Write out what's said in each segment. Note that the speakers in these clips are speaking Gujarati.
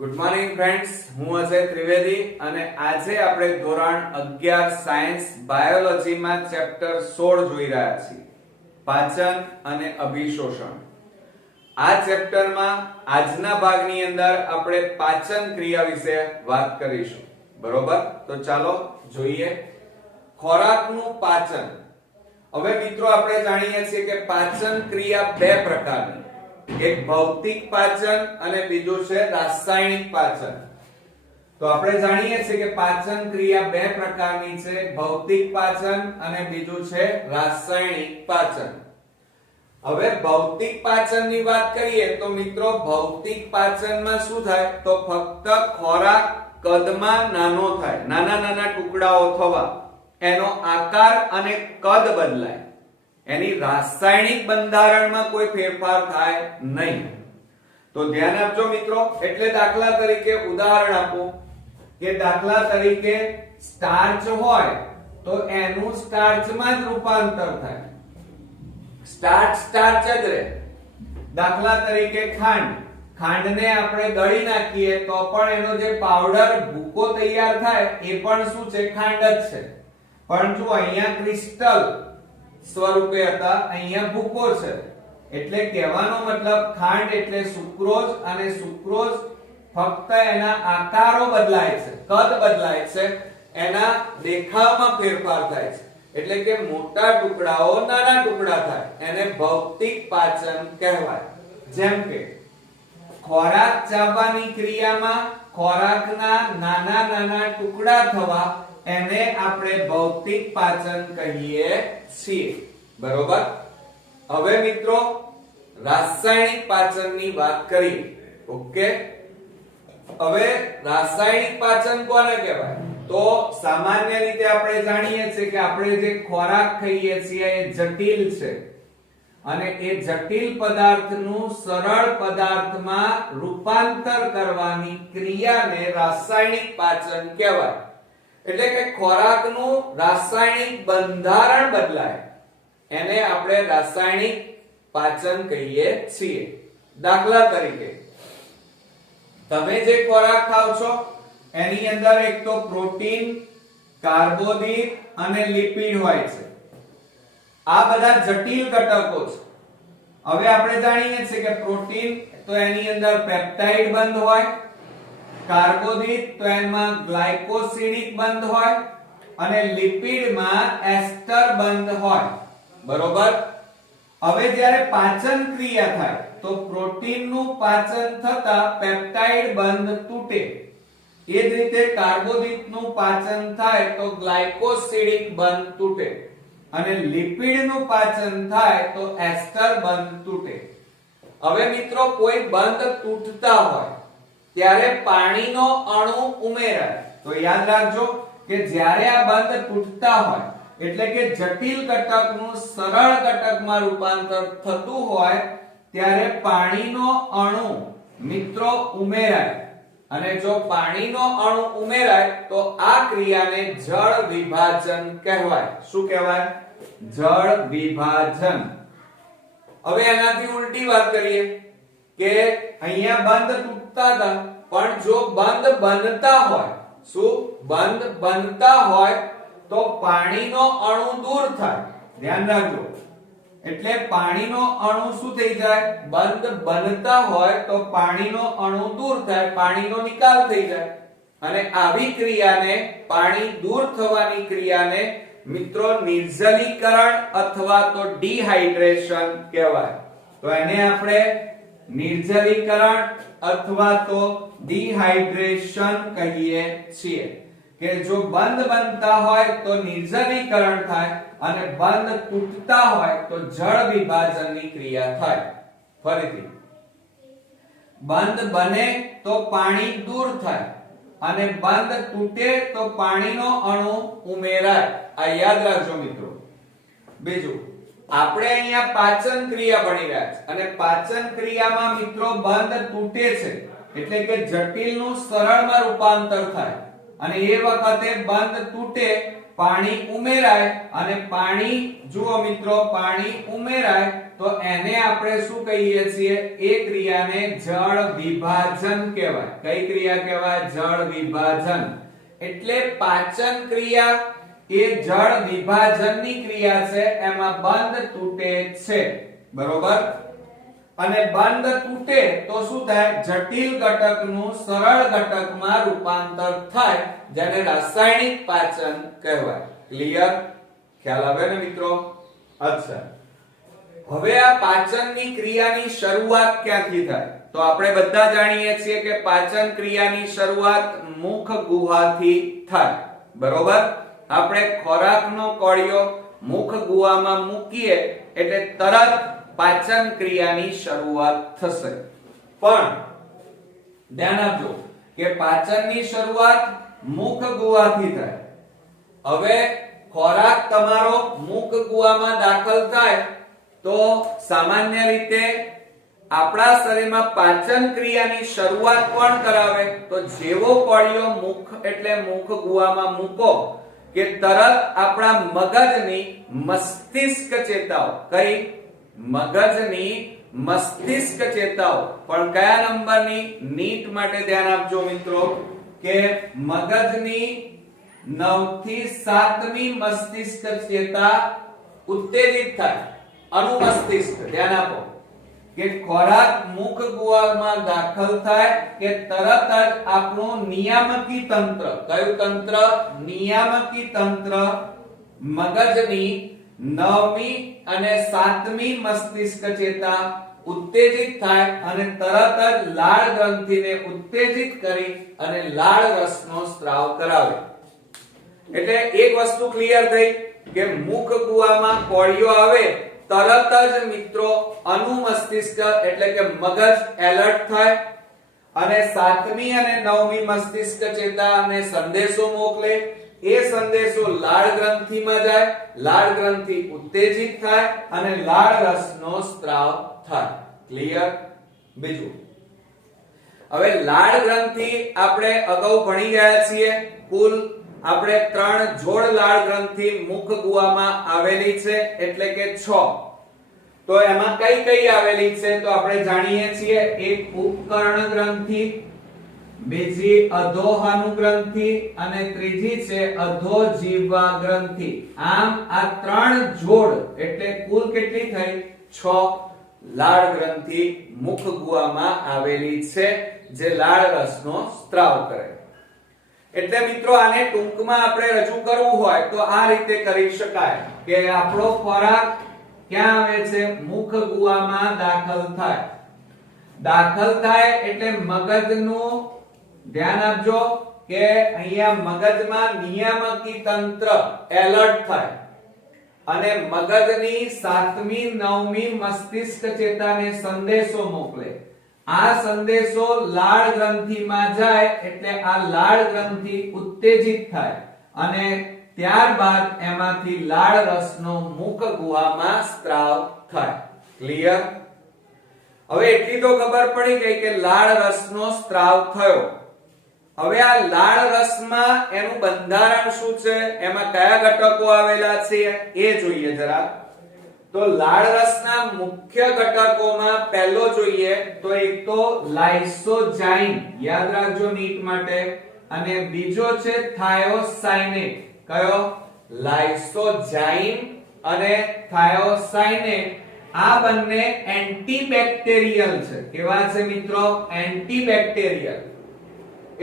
ગુડ મોર્નિંગ ફ્રેન્ડ્સ, હું અજય ત્રિવેદી અને આજે આપણે ધોરણ 11 સાયન્સ બાયોલોજીમાં ચેપ્ટર 16 જોઈ રહ્યા છીએ, પાચન અને અભિશોષણ. આ ચેપ્ટરમાં આજના ભાગની અંદર આપણે પાચન ક્રિયા વિશે વાત કરીશું. બરોબર, તો ચાલો જોઈએ. ખોરાકનું પાચન. હવે મિત્રો આપણે જાણીએ છીએ કે પાચન ક્રિયા બે પ્રકારની, એક ભૌતિક પાચન અને બીજું છે રાસાયણિક પાચન. તો આપણે જાણીએ છીએ કે પાચન ક્રિયા બે પ્રકારની છે, ભૌતિક પાચન અને બીજું છે રાસાયણિક પાચન. હવે ભૌતિક પાચનની વાત કરીએ તો મિત્રો ભૌતિક પાચનમાં શું થાય તો ફક્ત ખોરાક કદમાં નાનો થાય, નાના નાના ટુકડાઓ થવા, એનો આકાર અને કદ બદલાય, એની રાસાયણિક બંધારણમાં કોઈ ફેરફાર થાય નહીં. તો ધ્યાન આપજો મિત્રો. એટલે દાખલા તરીકે ઉદાહરણ આપો કે દાખલા તરીકે સ્ટાર્ચ હોય તો એનું સ્ટાર્ચમાં જ રૂપાંતર થાય, સ્ટાર્ચ સ્ટાર્ચ જ રહે. દાખલા તરીકે ખાંડને આપણે દળી નાખીએ તો પણ એનો જે પાવડર ભૂકો તૈયાર થાય એ પણ શું છે, ખાંડ જ છે. પણ જો અહીંયા ક્રિસ્ટલ સ્વરૂપે હતા, અહીંયા ભૂકો છે. એટલે કહેવાનો મતલબ ખાંડ એટલે સુક્રોઝ, અને સુક્રોઝ ફક્ત એના આકારો બદલાય છે, કદ બદલાય છે, એના દેખાવમાં ફેરફાર થાય છે. એટલે કે મોટા ટુકડાઓ નાના ટુકડા થાય, એને ભૌતિક પાચન કહેવાય. જેમ કે ખોરાક ચાવવાની ક્રિયામાં ખોરાકના નાના નાના ટુકડા થવા, એને આપણે ભૌતિક પાચન કહીએ છીએ. બરોબર. હવે મિત્રો રાસાયણિક પાચનની વાત કરીએ. ઓકે, હવે રાસાયણિક પાચન કોને કહેવાય? તો સામાન્ય રીતે આપણે જાણીએ છીએ કે આપણે જે ખોરાક ખાઈએ છીએ એ જટિલ છે, અને એ જટિલ પદાર્થનું સરળ પદાર્થમાં રૂપાંતર કરવાની ક્રિયાને રાસાયણિક પાચન કહેવાય. એટલે કે ખોરાકનું રાસાયણિક બંધારણ બદલાય, એને આપણે રાસાયણિક પાચન કહીએ છીએ. દાખલા તરીકે તમે જે ખોરાક ખાવ છો એની અંદર એક તો પ્રોટીન, કાર્બોદિત અને લિપિડ હોય છે. આ બધા જટિલ ઘટકો છે. હવે આપણે જાણીએ છીએ કે પ્રોટીન તો એની અંદર પેપ્ટાઇડ બંધ હોય, કાર્બોદિત તો એમાં ગ્લાયકોસિડિક બંધ હોય, અને લિપિડમાં એસ્ટર બંધ હોય. બરોબર. હવે જ્યારે પાચન ક્રિયા થાય તો પ્રોટીનનું પાચન થતા પેપ્ટાઇડ બંધ તૂટે, એ જ રીતે કાર્બોદિતનું પાચન થાય તો ગ્લાયકોસિડિક બંધ તૂટે, અને લિપિડનું પાચન થાય તો એસ્ટર બંધ તૂટે. હવે મિત્રો કોઈ બંધ તૂટતા હોય ત્યારે પાણીનો અણુ ઉમેરાય. તો યાદ રાખજો કે જ્યારે આ બંધ તૂટતા હોય એટલે કે જટિલ ઘટકનું સરળ ઘટકમાં રૂપાંતર થતું હોય ત્યારે પાણીનો અણુ મિત્રો ઉમેરાય, અને જો પાણીનો અણુ ઉમેરાય તો આ ક્રિયાને જળ વિભાજન કહેવાય. શું કહેવાય? જળ વિભાજન. હવે એનાથી ઉલટી વાત કરીએ કે અહીંયા બંધ તૂટતા હતા, પણ જો બંધ બનતા હોય, શું બંધ બનતા હોય તો પાણીનો અણુ દૂર થાય. ધ્યાન રાખજો. એટલે પાણીનો અણુ શું થઈ જાય? બંધ બનતા હોય તો પાણીનો અણુ દૂર થાય, પાણીનો નિકાલ થઈ જાય, અને આવી ક્રિયાને, પાણી દૂર થવાની ક્રિયાને મિત્રો નિર્જલીકરણ અથવા તો ડિહાઇડ્રેશન કહેવાય. તો એને આપણે નિર્જલીકરણ અથવા તો ડિહાઇડ્રેશન કહીએ છીએ. કે જો બંધ બનતા હોય તો નિર્જલીકરણ થાય, અને બંધ તૂટતા હોય તો જળ વિભાજનની ક્રિયા થાય. ફરીથી, બંધ બને તો પાણી દૂર થાય, અને બંધ તૂટે તો પાણીનો અણુ ઉમેરાય. આ યાદ રાખજો મિત્રો. બીજું, આપણે અહીંયા પાચન ક્રિયા ભણી રહ્યા છે, અને પાચન ક્રિયામાં મિત્રો બંધ તૂટે છે, એટલે કે જટિલનું સરળમાં રૂપાંતર થાય, અને એ વખતે બંધ તૂટે પાણી ઉમેરાય અને પાણી જુઓ મિત્રો પાણી ઉમેરાય તો એને આપણે શું કહીએ છીએ એ ક્રિયાને જળ વિભાજન કહેવાય કઈ ક્રિયા કહેવાય જળ વિભાજન એટલે પાચન ક્રિયા એ જળ વિભાજનની ક્રિયા છે એમાં બંધ તૂટે છે બરોબર અને બંધ તૂટે તો શું થાય જટિલ ઘટકનું સરળ ઘટકમાં રૂપાંતર થાય જેને રાસાયણિક પાચન કહેવાય ક્લિયર ખ્યાલ આવે ને મિત્રો અચ્છા હવે આ પાચનની ક્રિયાની શરૂઆત ક્યાંથી થાય તો આપણે બધા જાણીએ છીએ કે પાચન ક્રિયાની શરૂઆત મુખ ગુહાથી થાય બરોબર આપણે ખોરાકનો કોળિયો મુખ ગુહામાં મૂકીએ એટલે તરત પાચન ક્રિયાની શરૂઆત થશે પણ ધ્યાન આપજો કે પાચનની શરૂઆત મુખ ગુહાથી થાય હવે ખોરાક તમારો મુખ ગુહામાં દાખલ થાય તો સામાન્ય રીતે આપણા શરીરમાં પાચન ક્રિયાની શરૂઆત કોણ કરાવે તો જેવો કોળિયો મુખ એટલે મુખ ગુહામાં મૂકો કે તરત આપણા મગજની મસ્તિષ્ક ચેતાઓ કઈ મગજની મસ્તિષ્ક ચેતાઓ પણ કયા નંબરની નીટ માટે ધ્યાન આપજો મિત્રો કે મગજની 9 થી 7મી મસ્તિષ્ક ચેતા ઉત્તેજિત થાય અનુમસ્તિષ્ક ધ્યાન આપો કે ખોરાક મુખ ગુહામાં દાખલ થાય કે તરત જ આપણું નિયામકી તંત્ર કયું તંત્ર નિયામકી તંત્ર મગજની 9મી અને 7મી મસ્તિષ્ક ચેતા ઉત્તેજિત થાય અને તરત જ લાળ ગ્રંથિને ઉત્તેજિત કરી અને લાળ રસનો સ્ત્રાવ કરાવે એટલે એક વસ્તુ ક્લિયર થઈ કે મુખ ગુહામાં કોળિયો આવે તરત જ મિત્રો અનુમસ્તિષ્ક એટલે કે મગજ એલર્ટ થાય અને 7મી અને 9મી મસ્તિષ્ક ચેતાને સંદેશો મોકલે એ સંદેશો લાળ ગ્રંથિમાં જાય લાળ ગ્રંથિ ઉત્તેજિત થાય અને લાળ રસનો સ્ત્રાવ થાય ક્લિયર બીજું હવે લાળ ગ્રંથિ આપણે અગાઉ ભણી ગયા છીએ કુલ આપણે 3 જોડ લાળ ગ્રંથિ મુખ ગુહામાં આવેલી છે એટલે કે 6 તો એમાં કઈ કઈ આવેલી છે તો આપણે જાણીએ છીએ એક ઉપકર્ણ ગ્રંથિ બીજી અધોહાનુ ગ્રંથિ અને ત્રીજી છે અધોજીહ્વા ગ્રંથિ આમ આ 3 જોડ એટલે કુલ કેટલી થઈ 6 લાળ ગ્રંથિ મુખ ગુહામાં આવેલી છે જે લાળ રસનો સ્ત્રાવ કરે એટલે મિત્રો આને ટૂંકમાં આપણે રજૂ કરવું હોય તો આ રીતે કરી શકાય કે આપણો ખોરાક ક્યાં આવે છે મુખ ગુહામાં દાખલ થાય એટલે મગજનું ધ્યાન આપજો કે અહીંયા મગજમાં નિયામકી તંત્ર એલર્ટ થાય અને મગજની 7મી 9મી મસ્તિષ્ક ચેતાને સંદેશો મોકલે આ સંદેશો લાળ ગ્રંથિમાં જાય એટલે આ લાળ ગ્રંથિ ઉત્તેજિત થાય અને ત્યારબાદ એમાંથી લાળ રસનો મુખ ગુહામાં સ્ત્રાવ થાય ક્લિયર હવે એટલી તો ખબર પડી ગઈ કે લાળ રસનો સ્ત્રાવ થયો હવે આ લાળ રસમાં એનું બંધારણ શું છે એમાં કયા ઘટકો આવેલા છે એ જોઈએ જરા તો લાળ રસના મુખ્ય ઘટકોમાં પહેલો જોઈએ તો એક તો લાઇસોજાઇમ યાદ રાખજો નીટ માટે અને બીજો છે થાયોસાઇનેટ કયો લાઇસોજાઇમ અને થાયોસાઇનેટ આ બંને એન્ટીબેક્ટેરિયલ છે કેવા છે મિત્રો એન્ટીબેક્ટેરિયલ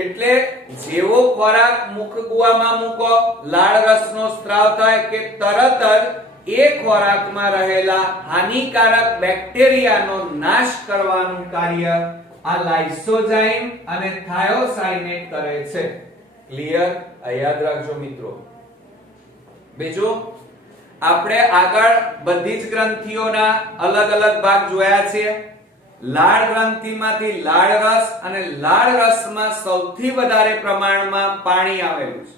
એટલે જેવો ખોરાક મુખ ગુહામાં મૂકો લાળ રસનો સ્ત્રાવ થાય કે તરત જ એ ખોરાકમાં રહેલા હાનિકારક બેક્ટેરિયાનો નાશ કરવાનું કાર્ય આ લાઇસોજાઇમ અને થાયોસાઇનેટ કરે છે ક્લિયર યાદ રાખજો મિત્રો બીજું આપણે આગળ બધી જ ગ્રંથિઓના અલગ અલગ ભાગ જોયા છે લાળ ગ્રંથિમાંથી લાળ રસ અને લાળ રસમાં સૌથી વધારે પ્રમાણમાં પાણી આવેલું છે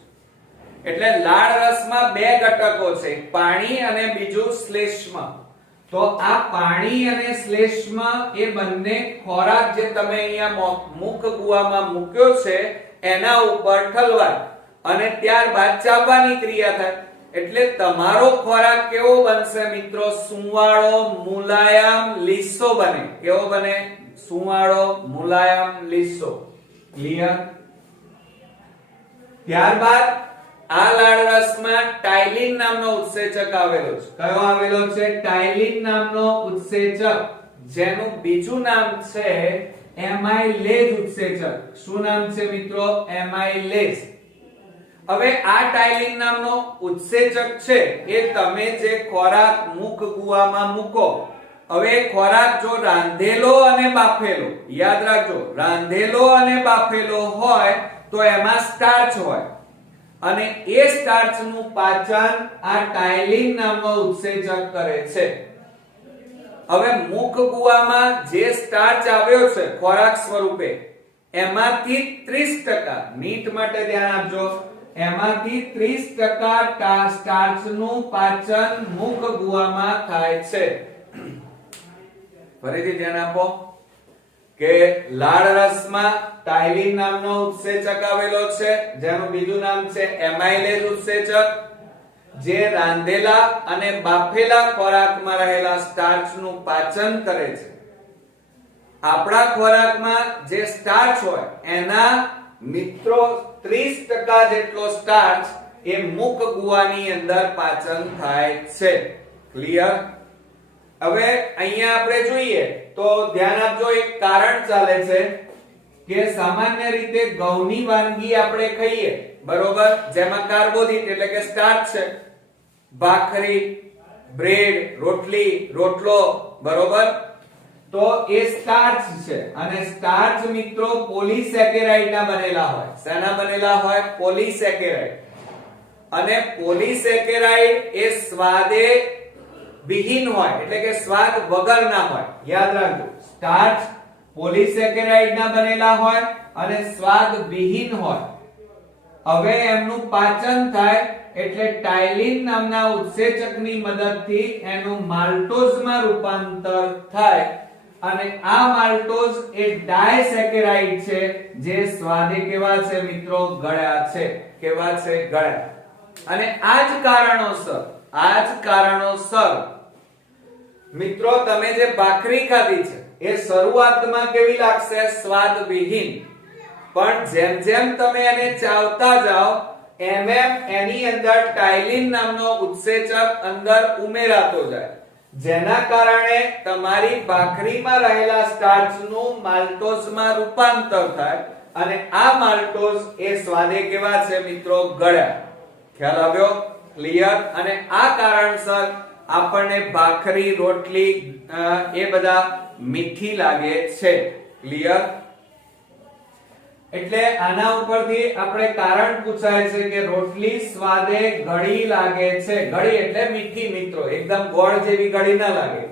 એટલે લાળ રસમાં બે ઘટકો છે પાણી અને બીજું શ્લેષ્મ તો આ પાણી અને શ્લેષ્મ એ બંને ખોરાક જે તમે અહીંયા મુખ ગુહામાં મૂક્યો છે એના ઉપર ઠલવાય અને ત્યારબાદ ચાવવાની ક્રિયા થાય, એટલે તમારો ખોરાક કેવો બનશે મિત્રો? સુવાળો, મુલાયમ, લીસો બને. કેવો બને? સુવાળો, મુલાયમ, લીસો. ક્લિયર? ત્યારબાદ આ લાળ રસમાં ટાઇલિન નામનો ઉત્સેચક આવેલો છે. કયો આવેલો છે? ટાઇલિન નામનો ઉત્સેચક, જેનું બીજું નામ છે એમાઇલેઝ ઉત્સેચક. શું નામ છે મિત્રો? એમાઇલેઝ. હવે આ ટાઇલિન નામનો ઉત્સેચક છે એ તમે જે ખોરાક મુખ ગુવામાં મૂકો, હવે ખોરાક જો રાંધેલો અને બાફેલો, યાદ રાખજો, રાંધેલો અને બાફેલો હોય તો એમાં સ્ટાર્ચ હોય, અને એ સ્ટાર્ચ નું પાચન આ ટાઇલિન નામનો ઉત્સેચક કરે છે. હવે મુખ ગુવામાં જે સ્ટાર્ચ આવ્યો છે ખોરાક સ્વરૂપે, એમાંથી 30%, નીટ માટે ધ્યાન આપજો, એમાંથી 30% સ્ટાર્ચ નું પાચન મુખ ગુવામાં થાય છે. ફરીથી ધ્યાન આપો કે લાળ રસમાં ટાઇલિન નામનો ઉત્સેચક આવેલો છે, જેનું બીજું નામ છે એમાઇલેઝ ઉત્સેચક, જે રાંધેલા અને બાફેલા ખોરાકમાં રહેલા સ્ટાર્ચનું પાચન કરે છે. આપણા ખોરાકમાં જે સ્ટાર્ચ હોય એના મિત્રો 30% જેટલો સ્ટાર્ચ એ મુખ ગુવાની અંદર પાચન થાય છે. ક્લિયર? હવે અહીંયા આપણે જોઈએ તો ધ્યાન આપજો, એક કારણ ચાલે છે કે સામાન્ય રીતે ઘઉંની વાનગી આપણે ખાઈએ, બરોબર, જેમાં કાર્બોદિત એટલે કે સ્ટાર્ચ છે, ભાખરી, બ્રેડ, રોટલી, રોટલો, બરોબર, તો એ સ્ટાર્ચ છે. અને સ્ટાર્ચ મિત્રો પોલીસેકેરાઇડ ના બનેલા હોય. શેના બનેલા હોય? પોલીસેકેરાઇડ. અને પોલીસેકેરાઇડ એ સ્વાદે વિહીન હોય, એટલે કે સ્વાદ વગરના હોય. યાદ રાખજો, સ્ટાર્ચ પોલીસેકેરાઇડ ના બનેલા હોય અને સ્વાદ વિહીન હોય. હવે એમનું પાચન થાય એટલે ટાઇલિન નામના ઉત્સેચકની મદદથી એનું માલ્ટોઝમાં રૂપાંતર થાય, અને આ માલ્ટોઝ એ ડાયસેકેરાઇડ છે, જે સ્વાદે કેવા છે મિત્રો? ગળ્યા છે. કેવા છે? ગળ્યા. અને આ જ કારણોસર મિત્રો તમે જે ભાખરી ખાધી છે એ શરૂઆતમાં કેવી લાગશે? સ્વાદ વિહીન. પણ જેમ જેમ તમે એને ચાવતા જાઓ એમ એની અંદર ટાઇલિન નામનો ઉત્સેચક અંદર ઉમેરાતો જાય, જેના કારણે તમારી ભાખરીમાં રહેલા સ્ટાર્ચનું માલ્ટોઝમાં રૂપાંતર થાય, અને આ માલ્ટોઝ એ સ્વાદે કેવા છે મિત્રો? ગળ્યા. ખ્યાલ આવ્યો? ક્લિયર? અને આ કારણસર આપણને ભાખરી, રોટલી એ બધા મીઠી લાગે છે. ક્લિયર? એટલે આના ઉપરથી આપણે કારણ પૂછાય છે કે રોટલી સ્વાદે ગળી લાગે છે. ગળી એટલે મીઠી મિત્રો, એકદમ ગોળ જેવી ગળી ના લાગે,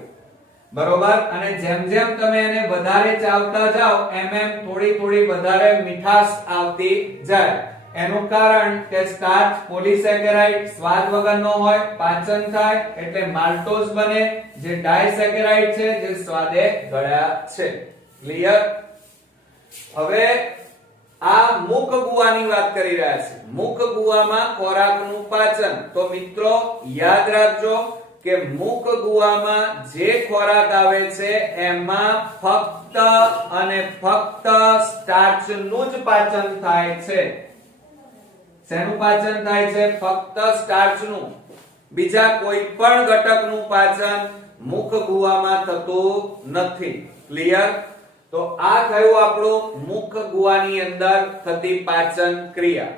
બરોબર. અને જેમ જેમ તમે એને વધારે ચાવતા જાઓ એમ થોડી વધારે મીઠાશ આવતી જાય. એનું કારણ કે સ્ટાર્ચ પોલીસેકેરાઇડ સ્વાદ વગરનો હોય, પાચન થાય એટલે માલ્ટોઝ બને, જે ડાયસેકેરાઇડ છે, જે સ્વાદે ગળ્યા છે. ક્લિયર? હવે આ મુખ ગુવાની વાત કરી રહ્યા છે. મુખ ગુવામાં ખોરાકનું પાચન. તો મિત્રો યાદ રાખજો કે મુખ ગુવામાં જે ખોરાક આવે છે એમાં ફક્ત અને ફક્ત સ્ટાર્ચનું જ પાચન થાય છે. શેનું પાચન થાય છે? ફક્ત સ્ટાર્ચનું. બીજા કોઈ પણ ઘટકનું પાચન મુખ ગુવામાં થતું નથી. ક્લિયર? તો આ થયું આપણું મુખ ગુવાની અંદર થતી પાચન ક્રિયા.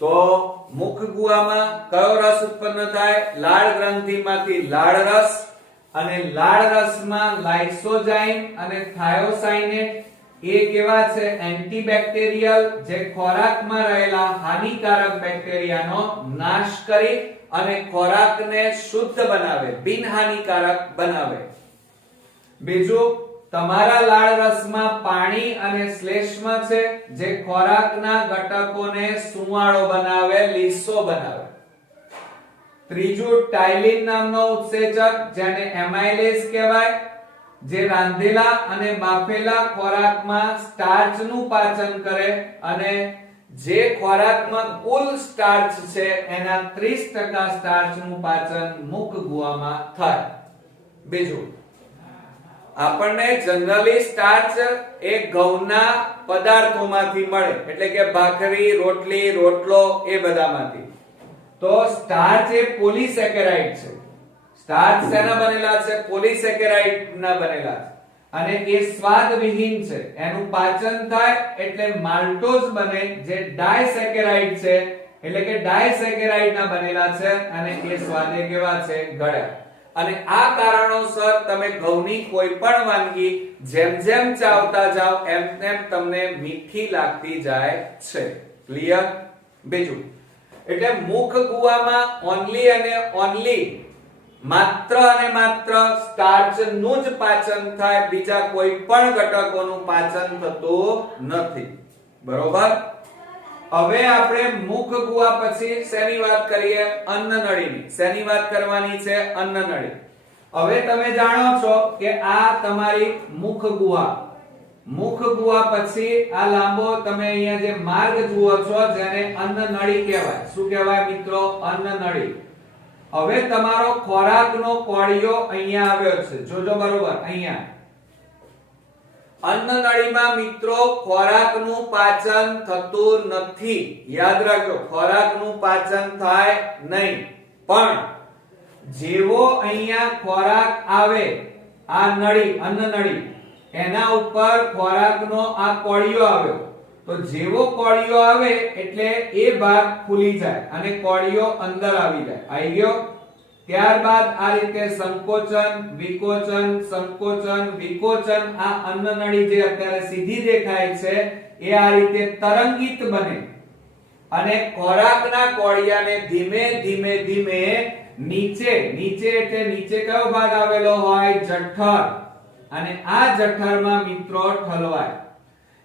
તો મુખ ગુવામાં કયો રસ ઉત્પન્ન થાય? લાળ ગ્રંથિમાંથી લાળ રસ, અને લાળ રસમાં લાઇસોઝાઇમ અને થાયોસાઇનેટ એ કેવા છે? એન્ટીબેક્ટેરિયલ, જે ખોરાકમાં રહેલા હાનિકારક બેક્ટેરિયાનો નાશ કરી અને ખોરાકને શુદ્ધ બનાવે, બિનહાનિકારક બનાવે. બીજું, તમારા લાળ રસમાં પાણી અને શ્લેષ્મ છે, જે ખોરાકના ઘટકોને સુવાળો બનાવે, લીસો બનાવે. ત્રીજું, ટાઇલિન નામનો ઉત્સેચક, જેને એમાઇલેઝ કહેવાય, જે રાંધેલા અને બાફેલા ખોરાકમાં સ્ટાર્ચનું પાચન કરે, અને જે ખોરાકમાં કુલ સ્ટાર્ચ છે એના 30% સ્ટાર્ચનું પાચન મુખ ગુવામાં થાય. બીજું, આપણને જનરલી સ્ટાર્ચ એ ઘઉંના પદાર્થોમાંથી મળે, એટલે કે ભાખરી, રોટલી, રોટલો એ બધામાંથી. તો સ્ટાર્ચ એ પોલિસેકેરાઇડ છે. સ્ટાર્ચ શેના બનેલા છે? પોલિસેકેરાઇડ ના બનેલા છે અને એ સ્વાદવિહીન છે. એનું પાચન થાય એટલે માલ્ટોઝ બને જે ડાયસેકેરાઇડ છે, એટલે કે ડાયસેકેરાઇડ ના બનેલા છે અને એ સ્વાદે કેવા છે? ગળ્યા. અને આ કારણોસર તમે ઘઉંની કોઈ પણ વાનગી જેમ જેમ ચાવતા જાવ એમ તેમ તમને મીઠી લાગતી જાય છે. ક્લિયર? બીજું, એટલે મુખ ગુવામાં ઓન્લી અને ઓન્લી માત્ર અને માત્ર સ્ટાર્ચ નું જ પાચન થાય, બીજા કોઈ પણ ઘટકોનું પાચન થતું નથી. બરોબર? હવે આપણે મુખ ગુવા પછી શેની વાત કરીએ? અન્નનળીની. શેની વાત કરવાની છે? અન્નનળી. હવે તમે જાણો છો કે આ તમારી મુખ ગુવા. મુખ ગુવા પછી આ લાંબો તમે અહીંયા જે માર્ગ જુઓ છો જેને અન્નનળી કહેવાય. શું કહેવાય મિત્રો? અન્નનળી. હવે તમારો ખોરાકનો કોળિયો અહીંયા આવ્યો છે. જોજો બરોબર અહીંયા. અન્નનળીમાં મિત્રો ખોરાકનું પાચન થતું નથી. યાદ રાખજો, ખોરાકનું પાચન થાય નહીં. પણ જેવો અહીંયા ખોરાક આવે, આ નળી, અન્નનળી, એના ઉપર ખોરાકનો આ કોળિયો આવ્યો, તો જેવો કોળિયો આવે એટલે એ ભાગ ખુલી જાય અને કોળિયો અંદર આવી જાય. આવી ગયો? ત્યારબાદ આ રીતે સંકોચન, વિકોચન, સંકોચન, વિકોચન. આ અન્નનળી જે અત્યારે સીધી દેખાય છે એ આ રીતે તરંગિત બને અને ખોરાકના કોળિયાને ધીમે ધીમે ધીમે નીચે, નીચે એટલે નીચે કયો ભાગ આવેલો હોય? જઠર. અને આ જઠરમાં મિત્રો ઠલવાય.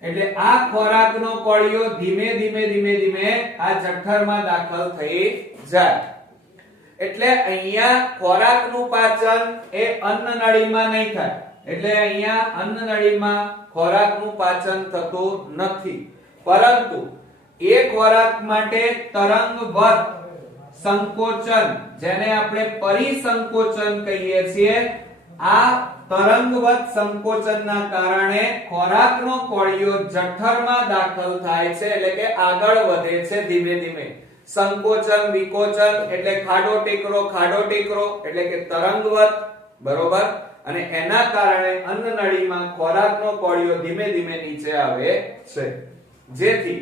એટલે આ ખોરાકનો કોળિયો ધીમે ધીમે ધીમે ધીમે આ જઠરમાં દાખલ થઈ જાય. એટલે અહીંયા ખોરાકનું પાચન એ અન્નનળીમાં નહીં થાય. એટલે અહીંયા અન્નનળીમાં ખોરાકનું પાચન થતું નથી. પરંતુ એ ખોરાક માટે તરંગવત સંકોચન, જેને આપણે પરિસંકોચન કહીએ છીએ, આ તરંગવત સંકોચનના કારણે ખોરાકનો કોળિયો જઠરમાં દાખલ થાય છે, એટલે કે આગળ વધે છે ધીમે ધીમે. સંકોચન, વિકોચન એટલે ખાડો ટેકરો, ખાડો ટેકરો એટલે કે તરંગવત. બરોબર? અને એના કારણે અન્નનળીમાં ખોરાકનો કોળિયો ધીમે ધીમે નીચે આવે છે, જેથી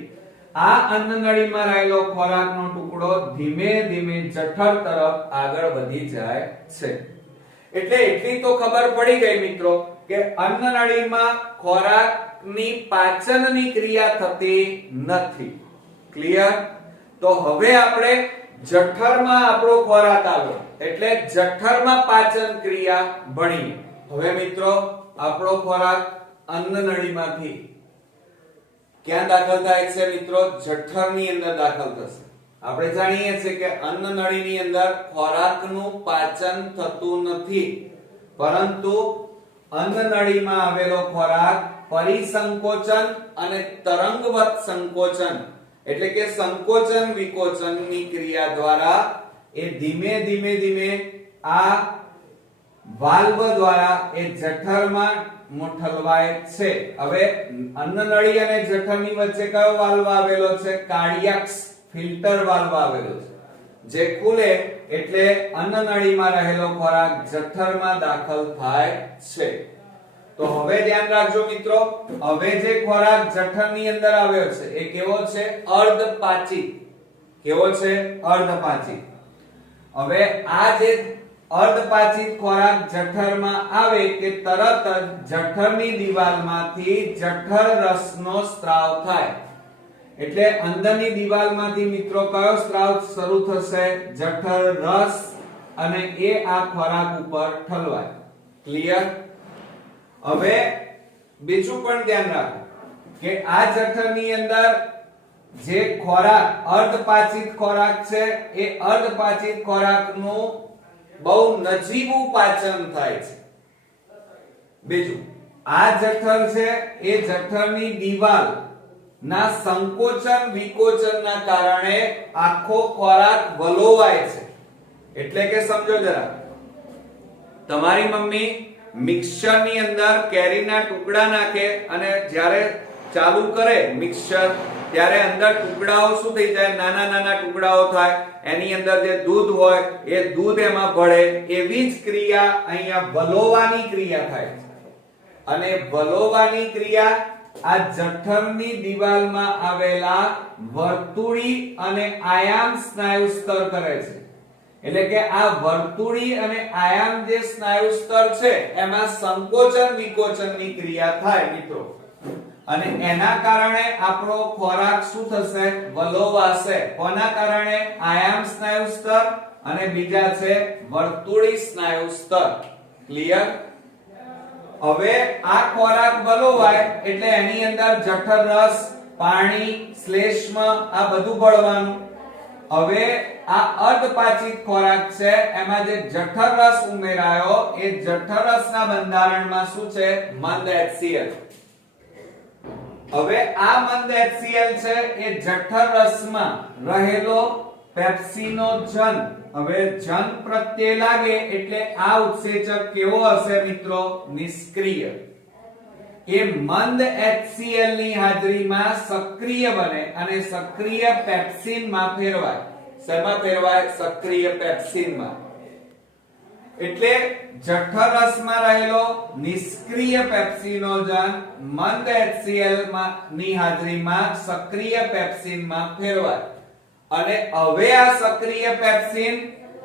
આ અન્નનળીમાં રહેલો ખોરાકનો ટુકડો ધીમે ધીમે જઠર તરફ આગળ વધી જાય છે. એટલે એટલી તો ખબર પડી ગઈ મિત્રો કે અન્નનળીમાં ખોરાકની પાચનની ક્રિયા થતી નથી. ક્લિયર? તો હવે આપણે જઠરમાં આપણો ખોરાક આવ્યો એટલે જઠરમાં પાચન ક્રિયા ભણીએ. હવે મિત્રો આપણો ખોરાક અન્નનળીમાંથી ક્યાં દાખલ થાય છે મિત્રો? જઠરની અંદર દાખલ થશે. આપણે જાણીએ છીએ કે અન્નનળીની અંદર ખોરાકનું પાચન થતું નથી, પરંતુ અન્નનળીમાં આવેલો ખોરાક પરિસંકોચન અને તરંગવત સંકોચન એટલે કે સંકોચન વિકોચનની ક્રિયા દ્વારા એ ધીમે ધીમે ધીમે આ વાલ્વ દ્વારા એ જઠરમાં ઠલવાય છે. હવે અન્નનળી અને જઠરની વચ્ચે કયો વાલ્વ આવેલો છે? કાર્ડિયાક ફિલ્ટર વાલ્વ આવેલો છે, જે ખુલે એટલે અન્નનળીમાં રહેલો ખોરાક જઠરમાં દાખલ થાય છે. તો હવે ધ્યાન રાખજો મિત્રો, હવે જે ખોરાક જઠરની અંદર આવ્યો છે એ કેવો છે? અર્ધપાચિત. કેવો છે? અર્ધપાચિત. હવે આ જે અર્ધપાચિત ખોરાક જઠરમાં આવે કે તરત જ જઠરની દિવાલમાંથી જઠર રસનો સ્ત્રાવ થાય. એટલે અંદરની દિવાલમાંથી મિત્રો કયો સ્ત્રાવ શરૂ થશે? જઠર રસ. અને એ આ ખોરાક ઉપર ઠલવાય. ક્લિયર? હવે બીજું પણ ધ્યાન રાખો કે આ જઠરની અંદર જે ખોરાક અર્ધપાચિત ખોરાક છે એ અર્ધપાચિત ખોરાકનું બહુ નજીવું પાચન થાય છે. બીજું, આ જઠર છે એ જઠરની દિવાલ ના સંકોચન વિકોચનના કારણે આખો ખોરાક વલોવાય છે. એટલે કે સમજો જરા, તમારી મમ્મી મિક્સચર ની અંદર કેરીના ટુકડા નાખે અને જ્યારે ચાલુ કરે મિક્સચર ત્યારે અંદર ટુકડાઓ શું થઈ જાય, નાના નાના ટુકડાઓ થાય, એની અંદર જે દૂધ હોય એ દૂધ એમાં ભળે. એવી જ ક્રિયા અહીંયા વલોવાની ક્રિયા થાય છે. અને વલોવાની ક્રિયા આ જઠરની દિવાલમાં આવેલા વર્તુળી અને આયામ સ્નાયુ સ્તર કરે છે. એટલે કે આ વર્તુળી અને આયામ જે સ્નાયુ સ્તર છે એમાં સંકોચન વિકોચનની ક્રિયા થાય મિત્રો. અને એના કારણે આપણો ખોરાક શું થશે, વલોવાશે. કોના કારણે? આયામ સ્નાયુ સ્તર અને બીજા છે વર્તુળી સ્નાયુ સ્તર. ક્લિયર? હવે આ ખોરાક વલોવાય એટલે એની અંદર જઠર રસ, પાણી, શ્લેષ્મ આ બધું ભળવાનું. હવે આ અર્ધપાચિત ખોરાક છે એમાં જે જઠર રસ ઉમેરાયો એ જઠર રસના બંધારણમાં શું છે, મંદ HCl. હવે આ મંદ HCl છે એ જઠર રસમાં રહેલો પેપ્સીનો જન, હવે જન પ્રત્યે લાગે એટલે આ ઉત્સેચક કેવો હશે મિત્રો, નિષ્ક્રિય. એ મંદ HCl ની હાજરીમાં સક્રિય બને અને સક્રિય પેપ્સિનમાં ફેરવાય. શેમાં ફેરવાય? સક્રિય પેપ્સિનમાં. એટલે જઠર રસમાં રહેલો નિષ્ક્રિય પેપ્સિનોજન મંદ HCl ની હાજરીમાં સક્રિય પેપ્સિનમાં ફેરવાય. અને હવે આ સક્રિય પેપ્સિન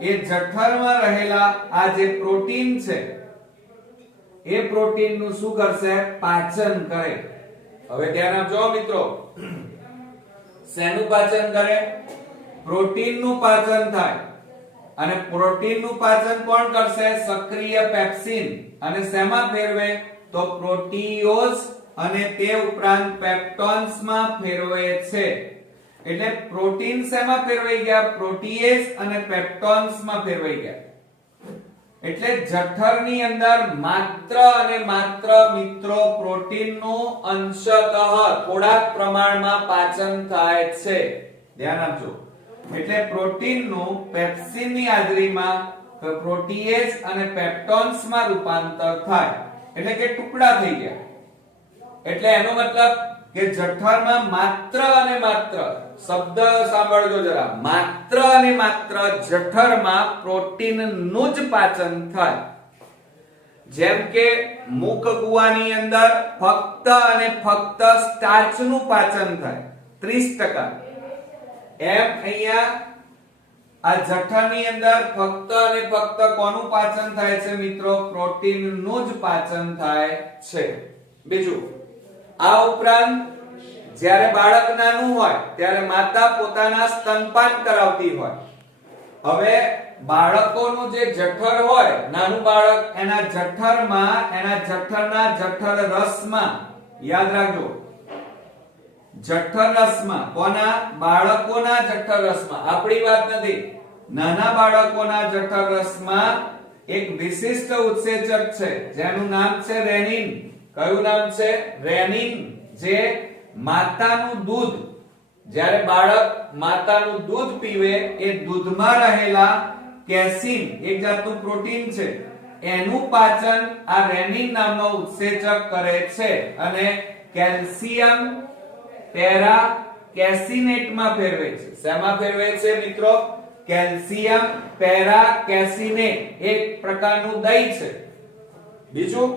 એ જઠરમાં રહેલા આ જે પ્રોટીન છે એ પ્રોટીનનું શું કરશે, પાચન કરે. હવે ધ્યાન આપજો મિત્રો, શેનું પાચન કરે? પ્રોટીનનું પાચન થાય. અને પ્રોટીનનું પાચન કોણ કરશે? સક્રિય પેપ્સિન. અને શેમાં ફેરવે? તો પ્રોટીઓઝ અને તે ઉપરાંત પેપ્ટોન્સમાં ફેરવે છે. એટલે પ્રોટીન શેમાં ફેરવાઈ ગયા? પ્રોટીએઝ અને પેપ્ટોન્સમાં ફેરવાઈ ગયા. એટલે જઠરની અંદર માત્ર અને માત્ર મિત્રો પ્રોટીનનું અંશતઃ થોડાક પ્રમાણમાં પાચન થાય છે. ધ્યાન આપજો. એટલે પ્રોટીનનું પેપ્સિનની હાજરીમાં પ્રોટીએઝ અને પેપ્ટોન્સમાં રૂપાંતર થાય. એટલે કે ટુકડા થઈ ગયા. એટલે એનો મતલબ કે જઠરમાં માત્ર અને માત્ર, શબ્દ સાંભળજો જરા, માત્ર અને માત્ર જઠરમાં પ્રોટીનનું જ પાચન થાય. જેમ કે મુખ ગુવાની અંદર ફક્ત અને ફક્ત સ્ટાર્ચનું પાચન થાય 30%. એમ અહીંયા આ જઠરની અંદર ફક્ત અને ફક્ત કોનું પાચન થાય છે મિત્રો? પ્રોટીનનું જ પાચન થાય છે. બીજું, આ ઉપરાંત જ્યારે બાળક નાનું હોય ત્યારે માતા પોતાના સ્તનપાન કરાવતી હોય. હવે બાળકોનું જે જઠર હોય, નાનું બાળક, એના જઠરમાં, એના જઠરના જઠર રસમાં, યાદ રાખજો, જઠર રસમાં, કોના? બાળકોના જઠર રસમાં, આપણી વાત નથી, નાના બાળકોના જઠર રસમાં એક વિશિષ્ટ ઉત્સેચક છે જેનું નામ છે રેનિન. કયું નામ છે? રેનિન. જે માતાનું દૂધ, જ્યારે બાળક માતાનું દૂધ પીવે એ દૂધમાં રહેલા કેસીન, એક જાતનું પ્રોટીન છે, એનું પાચન આ રેનિન નામનો ઉત્સેચક કરે છે અને કેલ્શિયમ પેરા કેસિનેટમાં ફેરવે છે. શેમાં ફેરવે છે મિત્રો? કેલ્શિયમ પેરા કેસિનેટ, એક પ્રકારનું દહીં છે. બીજું,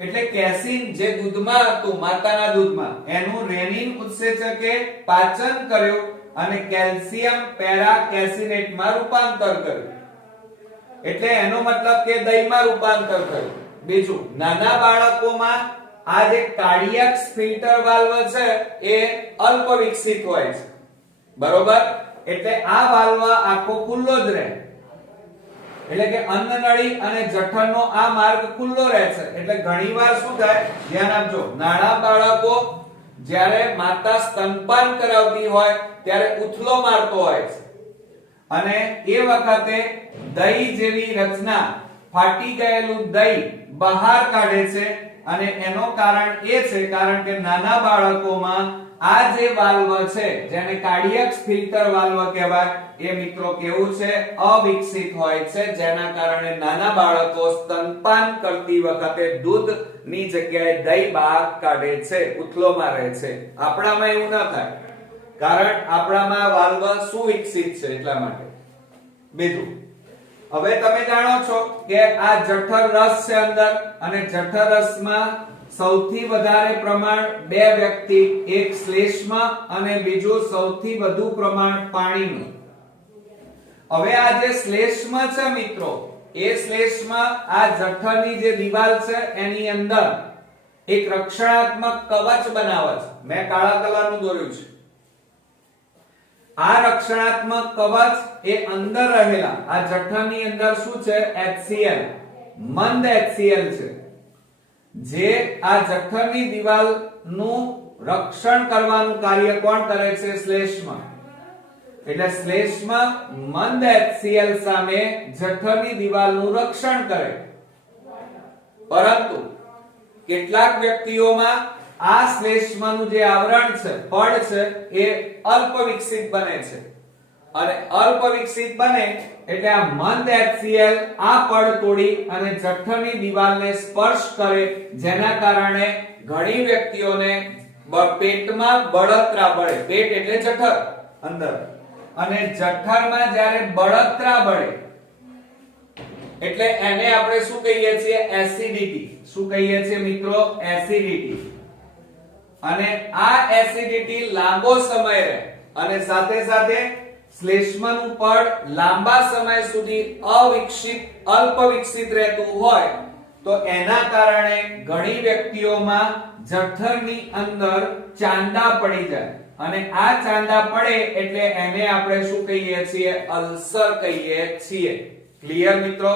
એટલે કેસીન જે દૂધમાં હતું, માતાના દૂધમાં, એનું રેનિન ઉત્સેચકે પાચન કર્યું અને કેલ્શિયમ પેરા કેસિનેટમાં રૂપાંતર કર્યું. એટલે એનો મતલબ કે દહીંમાં રૂપાંતર થયું. બીજું, નાના બાળકોમાં આ જે કાર્ડિયાક સ્ફિન્ક્ટર વાલ્વ છે એ અલ્પ વિકસિત હોય છે. બરોબર? એટલે આ વાલ્વ આખો ખુલ્લો જ રહે. એટલે કે અન્નનળી અને જઠરનો આ માર્ગ ખુલ્લો રહે છે. એટલે ઘણીવાર શું થાય, ધ્યાન આપજો, નાના બાળકો જ્યારે માતા સ્તનપાન કરાવતી હોય ત્યારે ઉથલો મારતો હોય છે અને એ વખતે દહીં જેવી રચના, ફાટી ગયેલું દહીં બહાર કાઢે છે અને એનો કારણ એ છે કારણ કે નાના બાળકોમાં આ જે વાલ્વ છે જેને કાર્ડિયક ફિલ્ટર વાલ્વ કહેવાય એ મિત્રો કેવું છે અવિકસિત હોય છે, જેના કારણે નાના બાળકો સ્તનપાન કરતી વખતે દૂધની જગ્યાએ દહીં બહાર કાઢે છે, ઉથલોમાં રહે છે. આપણામાં એવું ન થાય કારણ આપણામાં વાલ્વ સુવિકસિત છે એટલા માટે. બીજું, હવે તમે જાણો છો કે આ જઠર રસ છે અંદર, અને જઠર રસમાં સૌથી વધારે પ્રમાણ બે વ્યક્તિ, એક શ્લેષ્મા અને બીજું સૌથી વધુ પ્રમાણ પાણીનું. હવે આ જે શ્લેષ્મા છે મિત્રો, એ શ્લેષ્મા આ જઠરની જે દિવાલ છે એની અંદર એક રક્ષણાત્મક કવચ બનાવે છે. મેં કાળા કલરનું દોર્યું છે. આ રક્ષણાત્મક કવચ એ અંદર રહેલા આ જઠરની અંદર શું છે HCl, મંદ HCl છે, જે આ જઠરની દિવાલનું રક્ષણ કરવાનું કાર્ય કોણ કરે છે? શ્લેષ્મા. એટલે શ્લેષ્મા મંદ HCl સામે જઠરની દિવાલનું રક્ષણ કરે. પરંતુ કેટલાક વ્યક્તિઓમાં આ શ્લેષ્માનું જે આવરણ છે, પડ છે, એ અલ્પ વિકસિત બને છે, અને અલ્પ વિકસિત બને એટલે આ મંદ HCl આ પડ તોડી અને જઠરની દિવાલને સ્પર્શ કરે, જેના કારણે ઘણી વ્યક્તિઓને પેટમાં બળતરા બળે. પેટ એટલે જઠર અંદર, અને જઠરમાં જ્યારે બળતરા બળે એટલે એને આપણે શું કહીએ છીએ? એસિડિટી. શું કહીએ છીએ મિત્રો? એસિડિટી. અને આ એસિડિટી લાંબો સમય રહે અને સાથે સાથે શ્લેષ્માનું પડ લાંબા સમય સુધી અવિકસિત, અલ્પ વિકસિત રહેતું હોય તો એના કારણે ઘણી વ્યક્તિઓમાં જઠરની અંદર ચાંદા પડી જાય, અને આ ચાંદા પડે એટલે એને આપણે શું કહીએ છીએ? અલ્સર કહીએ છીએ. ક્લિયર મિત્રો?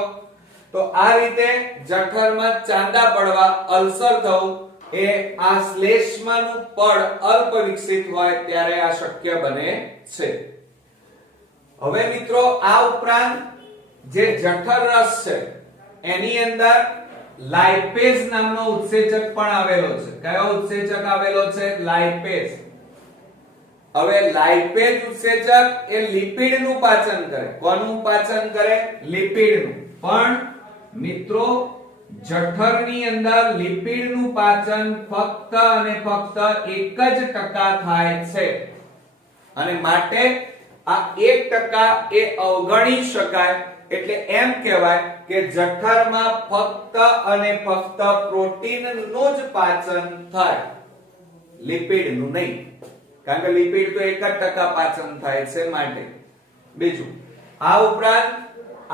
તો આ રીતે જઠરમાં ચાંદા પડવા, અલ્સર થવું એ આ શ્લેષ્માનું પડ અલ્પ વિકસિત હોય ત્યારે આ શક્ય બને છે. હવે મિત્રો આ ઉપરાંત જે જઠર રસ છે એની અંદર લાઇપેઝ નામનો ઉત્સેચક પણ આવેલો છે. કયો ઉત્સેચક આવેલો છે? લાઇપેઝ. હવે લાઇપેઝ ઉત્સેચક એ લિપિડનું પાચન કરે. કોનું પાચન કરે? લિપિડનું. પણ મિત્રો જઠરની અંદર લિપિડનું પાચન ફક્ત અને ફક્ત 1% થાય છે, અને માટે આ 1% એ અવગણી શકાય. એટલે એમ કહેવાય કે જઠરમાં ફક્ત અને ફક્ત પ્રોટીનનું જ પાચન થાય, લિપિડનું નહીં, કારણ કે લિપિડ તો 1% પાચન થાય છે માટે. બીજું, આ ઉપરાંત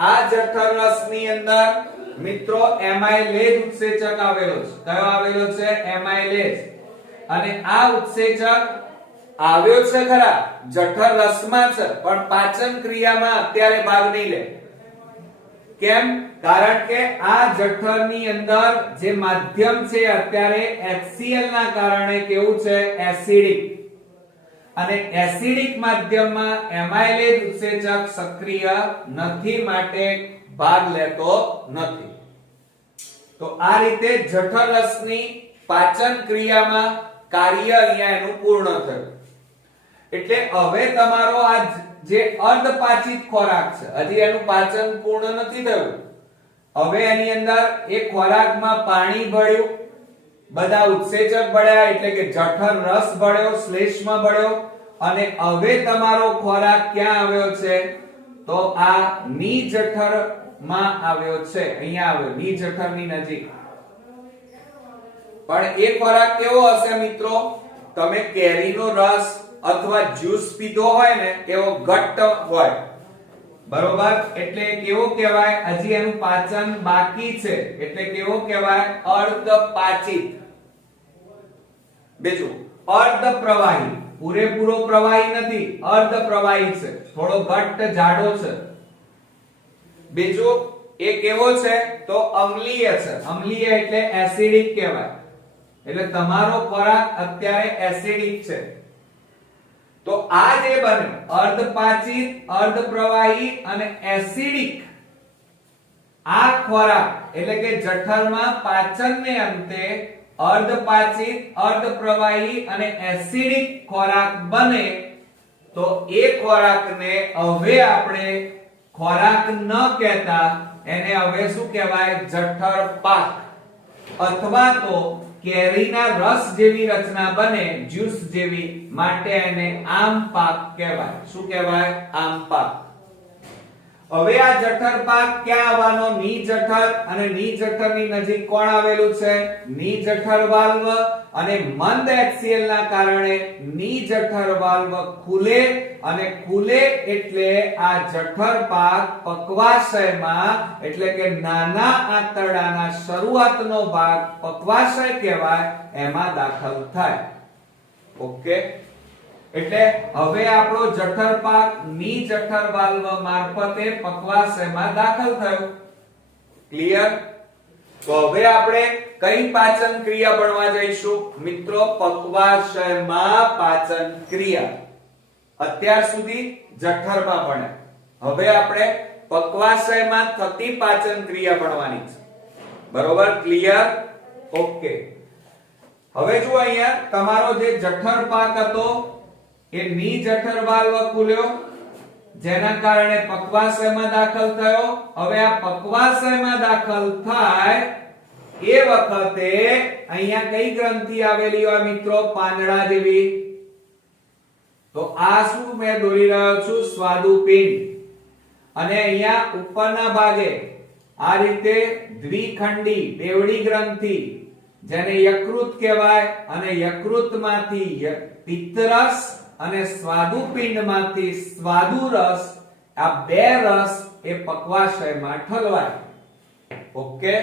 આ જઠર રસની અંદર મિત્રો એમાઇલેઝ ઉત્સેચક આવેલો છે. કયો આવેલો છે? એમાઇલેઝ. અને આ ઉત્સેચક આવ્યો છે ખરા જઠર રસમાં છે, પણ પાચન ક્રિયામાં અત્યારે ભાગ નહીં લે. કેમ? કારણ કે આ જઠરની અંદર જે માધ્યમ છે અત્યારે HCl ના કારણે કેવું છે? એસિડિક. અને એસિડિક માધ્યમમાં એમાઇલેઝ ઉત્સેચક સક્રિય નથી, માટે ભાગ લેતો નથી. તો આ રીતે જઠર રસની પાચન ક્રિયામાં કાર્ય અહીંયા એનું પૂર્ણ થયું. એટલે હવે તમારો આ જે અર્ધપાચિત ખોરાક છે, હજી એનું પાચન પૂર્ણ નથી થયું. હવે એની અંદર એ ખોરાકમાં પાણી ભળ્યું, બધા ઉત્સેચક ભળ્યા, એટલે કે જઠર રસ ભળ્યો, શ્લેષ્મા ભળ્યો, અને હવે તમારો ખોરાક ક્યાં આવ્યો છે? તો આ ની જઠર માં આવ્યો છે. અહીંયા આવ્યો, ની જઠરની નજીક. પણ એ ખોરાક કેવો હશે મિત્રો? તમે કેરીનો રસ અથવા જ્યુસ પીધો હોય ને, એવો ઘટ્ટ હોય, બરોબર? એટલે કેવો કહેવાય? હજી એનું પાચન બાકી છે, એટલે કેવો કહેવાય? અર્ધપાચિત. બીજું, અર્ધ પ્રવાહી. પૂરેપૂરો પ્રવાહી નથી, અર્ધ પ્રવાહી છે, થોડો ઘટ્ટ જાડો છે. બીજું, એ કેવો છે? તો અમ્લીય છે. અમ્લીય એટલે એસિડિક કહેવાય. એટલે તમારો ખોરાક અત્યારે એસિડિક છે. તો આ જે બન્યું અર્ધપાચિત, અર્ધ પ્રવાહી અને એસિડિક, આ ખોરાક એટલે કે જઠરમાં પાચનને અંતે અર્ધપાચિત, અર્ધપ્રવાહી અને એસિડિક ખોરાક બને તો એ ખોરાકને હવે આપણે ખોરાક ન કહેતા, એને હવે શું કહેવાય? જઠર પાક અથવા તો કેરીના રસ જેવી રચના બને, જ્યુસ જેવી, માટે એને આમ પાક કહેવાય. શું કહેવાય? આમ પાક. હવે આ જઠર પાક ક્યાં આવવાનો? ની જઠર, અને ની જઠરની નજીક કોણ આવેલું છે? ની જઠર વાલ્વ. અને મંદ HCl ના કારણે ની જઠર વાલ્વ ખુલે, અને ખુલે એટલે આ જઠર પાક પક્વાશયમાં, એટલે કે નાના આંતરડાના શરૂઆતનો ભાગ પક્વાશય કહેવાય, એમાં દાખલ થાય. ઓકે, એટલે હવે આપણો જઠર પાક ની જઠર વાલ્વ મારફતે પક્વાશયમાં દાખલ થયો. ક્લિયર? તો હવે આપણે કઈ પાચન ક્રિયા ભણવા જઈશું મિત્રો? પક્વાશયમાં પાચન ક્રિયા. અત્યાર સુધી જઠરમાં ભણ્યા, હવે આપણે પક્વાશયમાં થતી પાચન ક્રિયા ભણવાની છે. બરોબર? ક્લિયર? ઓકે. હવે જો અહીંયા તમારો જે જઠર પાક હતો એ ની જઠર વાલ્વ ખુલ્યો, જેના કારણે પક્વાશયમાં દાખલ થયો. હવે આ પક્વાશયમાં દાખલ થાય એ વખતે અહીંયા કઈ ગ્રંથિ આવેલી હોય મિત્રો? પાંદડા જેવી. તો આ શું મેં દોરી રહ્યો છું? સ્વાદુપિંડ. અને અહીંયા ઉપરના ભાગે આ રીતે દ્વિખંડી બેવડી ગ્રંથિ, જેને યકૃત કહેવાય, અને યકૃતમાંથી પિત્તરસ અને સ્વાદુપિંડમાંથી સ્વાદુરસ, આ બે રસ એ પક્વાશયમાં ઠલવાય. ઓકે,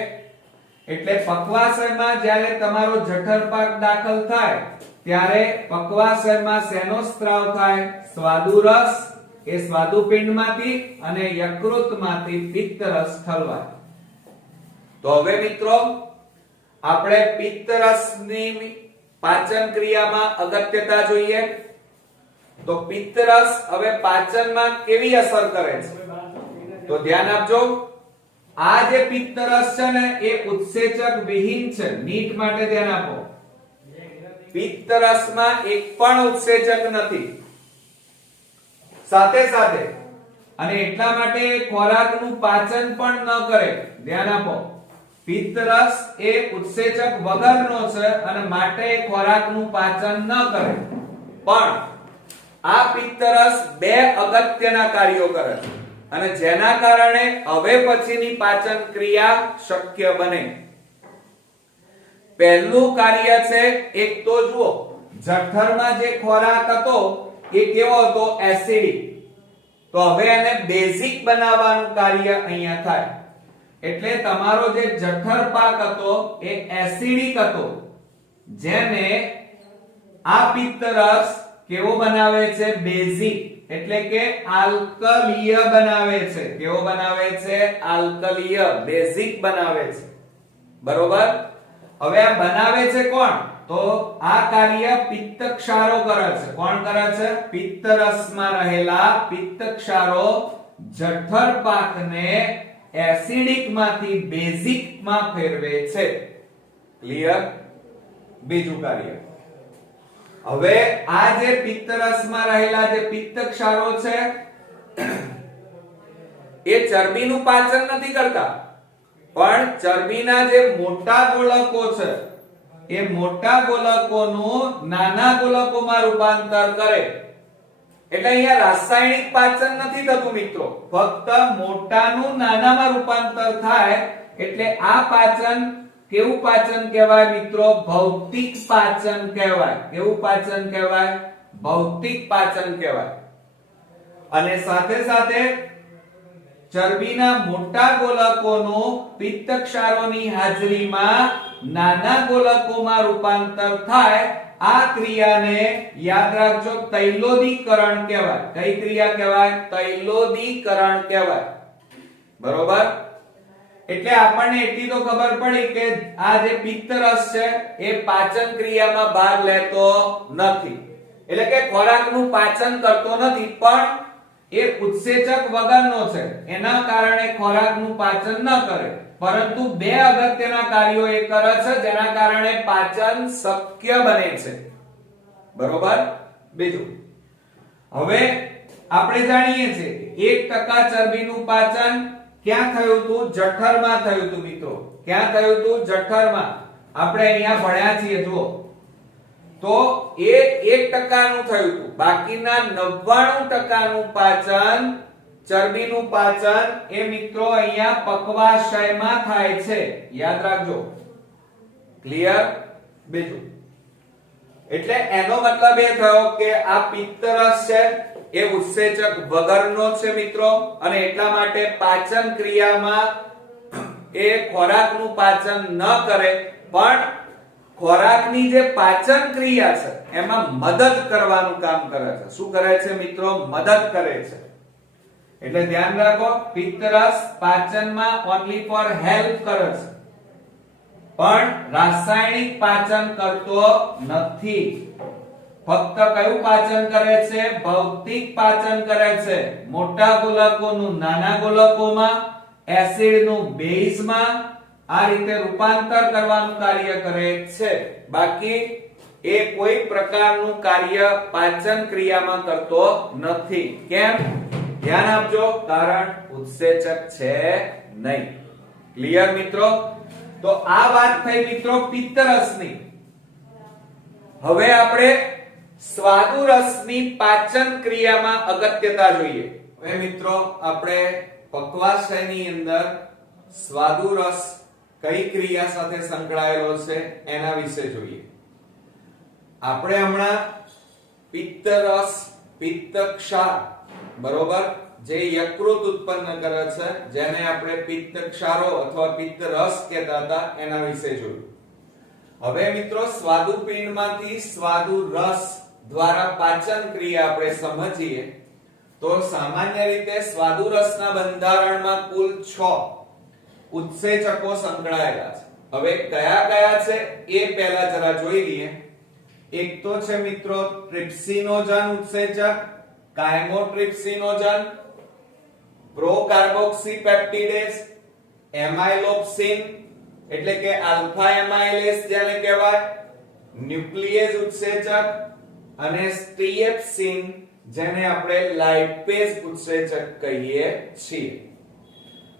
એટલે પક્વાશયમાં જ્યારે તમારો જઠર પાક દાખલ થાય ત્યારે પક્વાશયમાં શેનો સ્ત્રાવ થાય? સ્વાદુરસ, એ સ્વાદુપિંડમાંથી, અને યકૃતમાંથી પિત્તરસ ઠલવાય. તો હવે મિત્રો આપણે પિત્તરસની પાચન ક્રિયામાં અગત્યતા જોઈએ. તો પિત્તરસ હવે પાચનમાં કેવી અસર કરે છે? તો ધ્યાન આપજો. આ જે પિત્તરસ છે ને એ ઉત્સેચક વિહીન છે. નીટ માટે ધ્યાન આપો. પિત્તરસમાં એક પણ ઉત્સેચક નથી. સાથે સાથે અને એટલા માટે ખોરાકનું પાચન પણ ન કરે. ધ્યાન આપો. પિત્તરસ એ ઉત્સેચક વગરનો છે અને માટે ખોરાકનું પાચન ન કરે. પણ આ પિત્તરસ બે અગત્યના કાર્યો કરે છે, અને જેના કારણે હવે પછીની પાચન ક્રિયા શક્ય બને. પહેલું કાર્ય છે, એક તો જુઓ, જઠરમાં જે ખોરાક હતો એ કેવો હતો? એસિડિક. તો હવે એને બેઝિક બનાવવાનું કાર્ય અહીંયા થાય. એટલે તમારો જે જઠર પાક હતો એ એસિડિક હતો, જેને આ પિત્તરસ કેવો બનાવે છે? બેઝિક, એટલે કે આલ્કલીય બનાવે છે. કેવો બનાવે છે? આલ્કલીય, બેઝિક બનાવે છે. બરોબર? હવે આ બનાવે છે કોણ? તો આ કાર્ય પિત્તક્ષારો કરે છે. કોણ કરે છે? પિત્તરસમાં રહેલા પિત્તક્ષારો જઠર પાકને એસિડિક માંથી બેઝિક માં ફેરવે છે. ક્લિયર? બીજું કાર્ય, હવે આ જે પિત્તરસમાં રહેલા જે પિત્તક્ષારો છે એ ચરબીનું પાચન નથી કરતા, પણ ચરબીના જે મોટા ગોળકો છે એ મોટા ગોળકોનું નાના ગોળકોમાં રૂપાંતર કરે. એટલે અહીંયા રાસાયણિક પાચન નથી થતું મિત્રો, ફક્ત મોટાનું નાનામાં રૂપાંતર થાય. એટલે આ પાચન કેવું પાચન કહેવાય મિત્રો? ભૌતિક પાચન કહેવાય. કેવું પાચન કહેવાય? ભૌતિક પાચન કહેવાય. અને સાથે સાથે ચરબીના મોટા ગોળકોનું પિત્તક્ષારોની હાજરીમાં નાના ગોળકોમાં રૂપાંતર થાય. આ ક્રિયાને યાદ રાખજો, તૈલોદીકરણ કહેવાય. કઈ ક્રિયા કહેવાય? તૈલોદીકરણ કહેવાય. બરોબર? એટલે આપણને એટલી તો ખબર પડી કે આ જે પિત્તરસ છે એ પાચન ક્રિયામાં ભાગ લેતો નથી, એટલે કે ખોરાકનું પાચન કરતો નથી, પણ એ ઉત્સેચક વગરનો છે, એના કારણે ખોરાકનું પાચન ન કરે, પરંતુ બે અગત્યના કાર્યો એ કરે છે જેના કારણે પાચન શક્ય બને છે. બરોબર. બીજું, હવે આપણે જાણીએ છીએ 1% ચરબીનું પાચન ક્યાં થયું હતું? જઠરમાં થયું હતું મિત્રો. ક્યાં થયું હતું? જઠરમાં. આપણે અહીંયા ભણ્યા છીએ જુઓ. તો એ 1% નું થયું હતું, બાકીના 99% નું પાચન, ચરબીનું પાચન એ મિત્રો અહીંયા પક્વાશયમાં થાય છે. યાદ રાખજો. ક્લિયર? બીજું, એટલે એનો મતલબ એ થયો કે આ પિત્તરસ છે એ ઉત્સેચક વગરનો છે મિત્રો, અને એટલા માટે પાચન ક્રિયામાં એ ખોરાકનું પાચન ન કરે, પણ ખોરાકની જે પાચન ક્રિયા છે એમાં મદદ કરવાનું કામ કરે છે. શું કરે છે મિત્રો? મદદ કરે છે. એટલે ધ્યાન રાખો, પિત્તરસ પાચનમાં ઓન્લી ફોર હેલ્પ કરે છે, પણ રાસાયણિક પાચન કરતો નથી. ફક્ત કયું પાચન કરે છે? ભૌતિક પાચન કરે છે. મોટા ગોલકોનું નાના ગોલકોમાં, એસિડનું બેઝમાં, આ રીતે રૂપાંતર કરવાનું કાર્ય કરે છે. બાકી એ કોઈ પ્રકારનું કાર્ય પાચન ક્રિયામાં કરતો નથી. કેમ? ધ્યાન આપજો, કારણ ઉત્સેચક છે નહીં. ક્લિયર મિત્રો? તો આ વાત થઈ મિત્રો પિત્તરસની. હવે આપણે સ્વાદુરસની પાચન ક્રિયામાં અગત્યતા જોઈએ. હવે મિત્રો આપણે પક્વાશયની અંદર સ્વાદુરસ કઈ ક્રિયા સાથે સંકળાયેલો છે એના વિશે જોઈએ. આપણે હમણાં પિત્તરસ, પિત્તક્ષાર, બરોબર, જે યકૃત ઉત્પન્ન કરે છે, જેને આપણે પિત્તક્ષારો અથવા પિત્તરસ કહેતા હતા, એના વિશે જોયું. હવે મિત્રો સ્વાદુપિંડમાંથી સ્વાદુરસ દ્વારા પાચન ક્રિયા આપણે સમજીએ તો સામાન્ય રીતે સ્વાદુરસના બંધારણમાં કુલ 6 ઉત્સેચકો સંકળાયેલા છે. હવે કયા કયા છે એ પહેલા જરા જોઈ લઈએ. એક તો છે મિત્રો ટ્રિપ્સિનોજન ઉત્સેચક, કાયમોટ્રિપ્સિનોજન, પ્રોકાર્બોક્સીપેપ્ટિડેસ, એમાઇલોપ્સિન એટલે કે આલ્ફા એમાઇલેસ જેને કહેવાય, ન્યુક્લિયેઝ ઉત્સેચક, અને સ્ટ્રિએપ્સિન જેને આપણે લાઇપેઝ ઉત્સેચક કહીએ છીએ.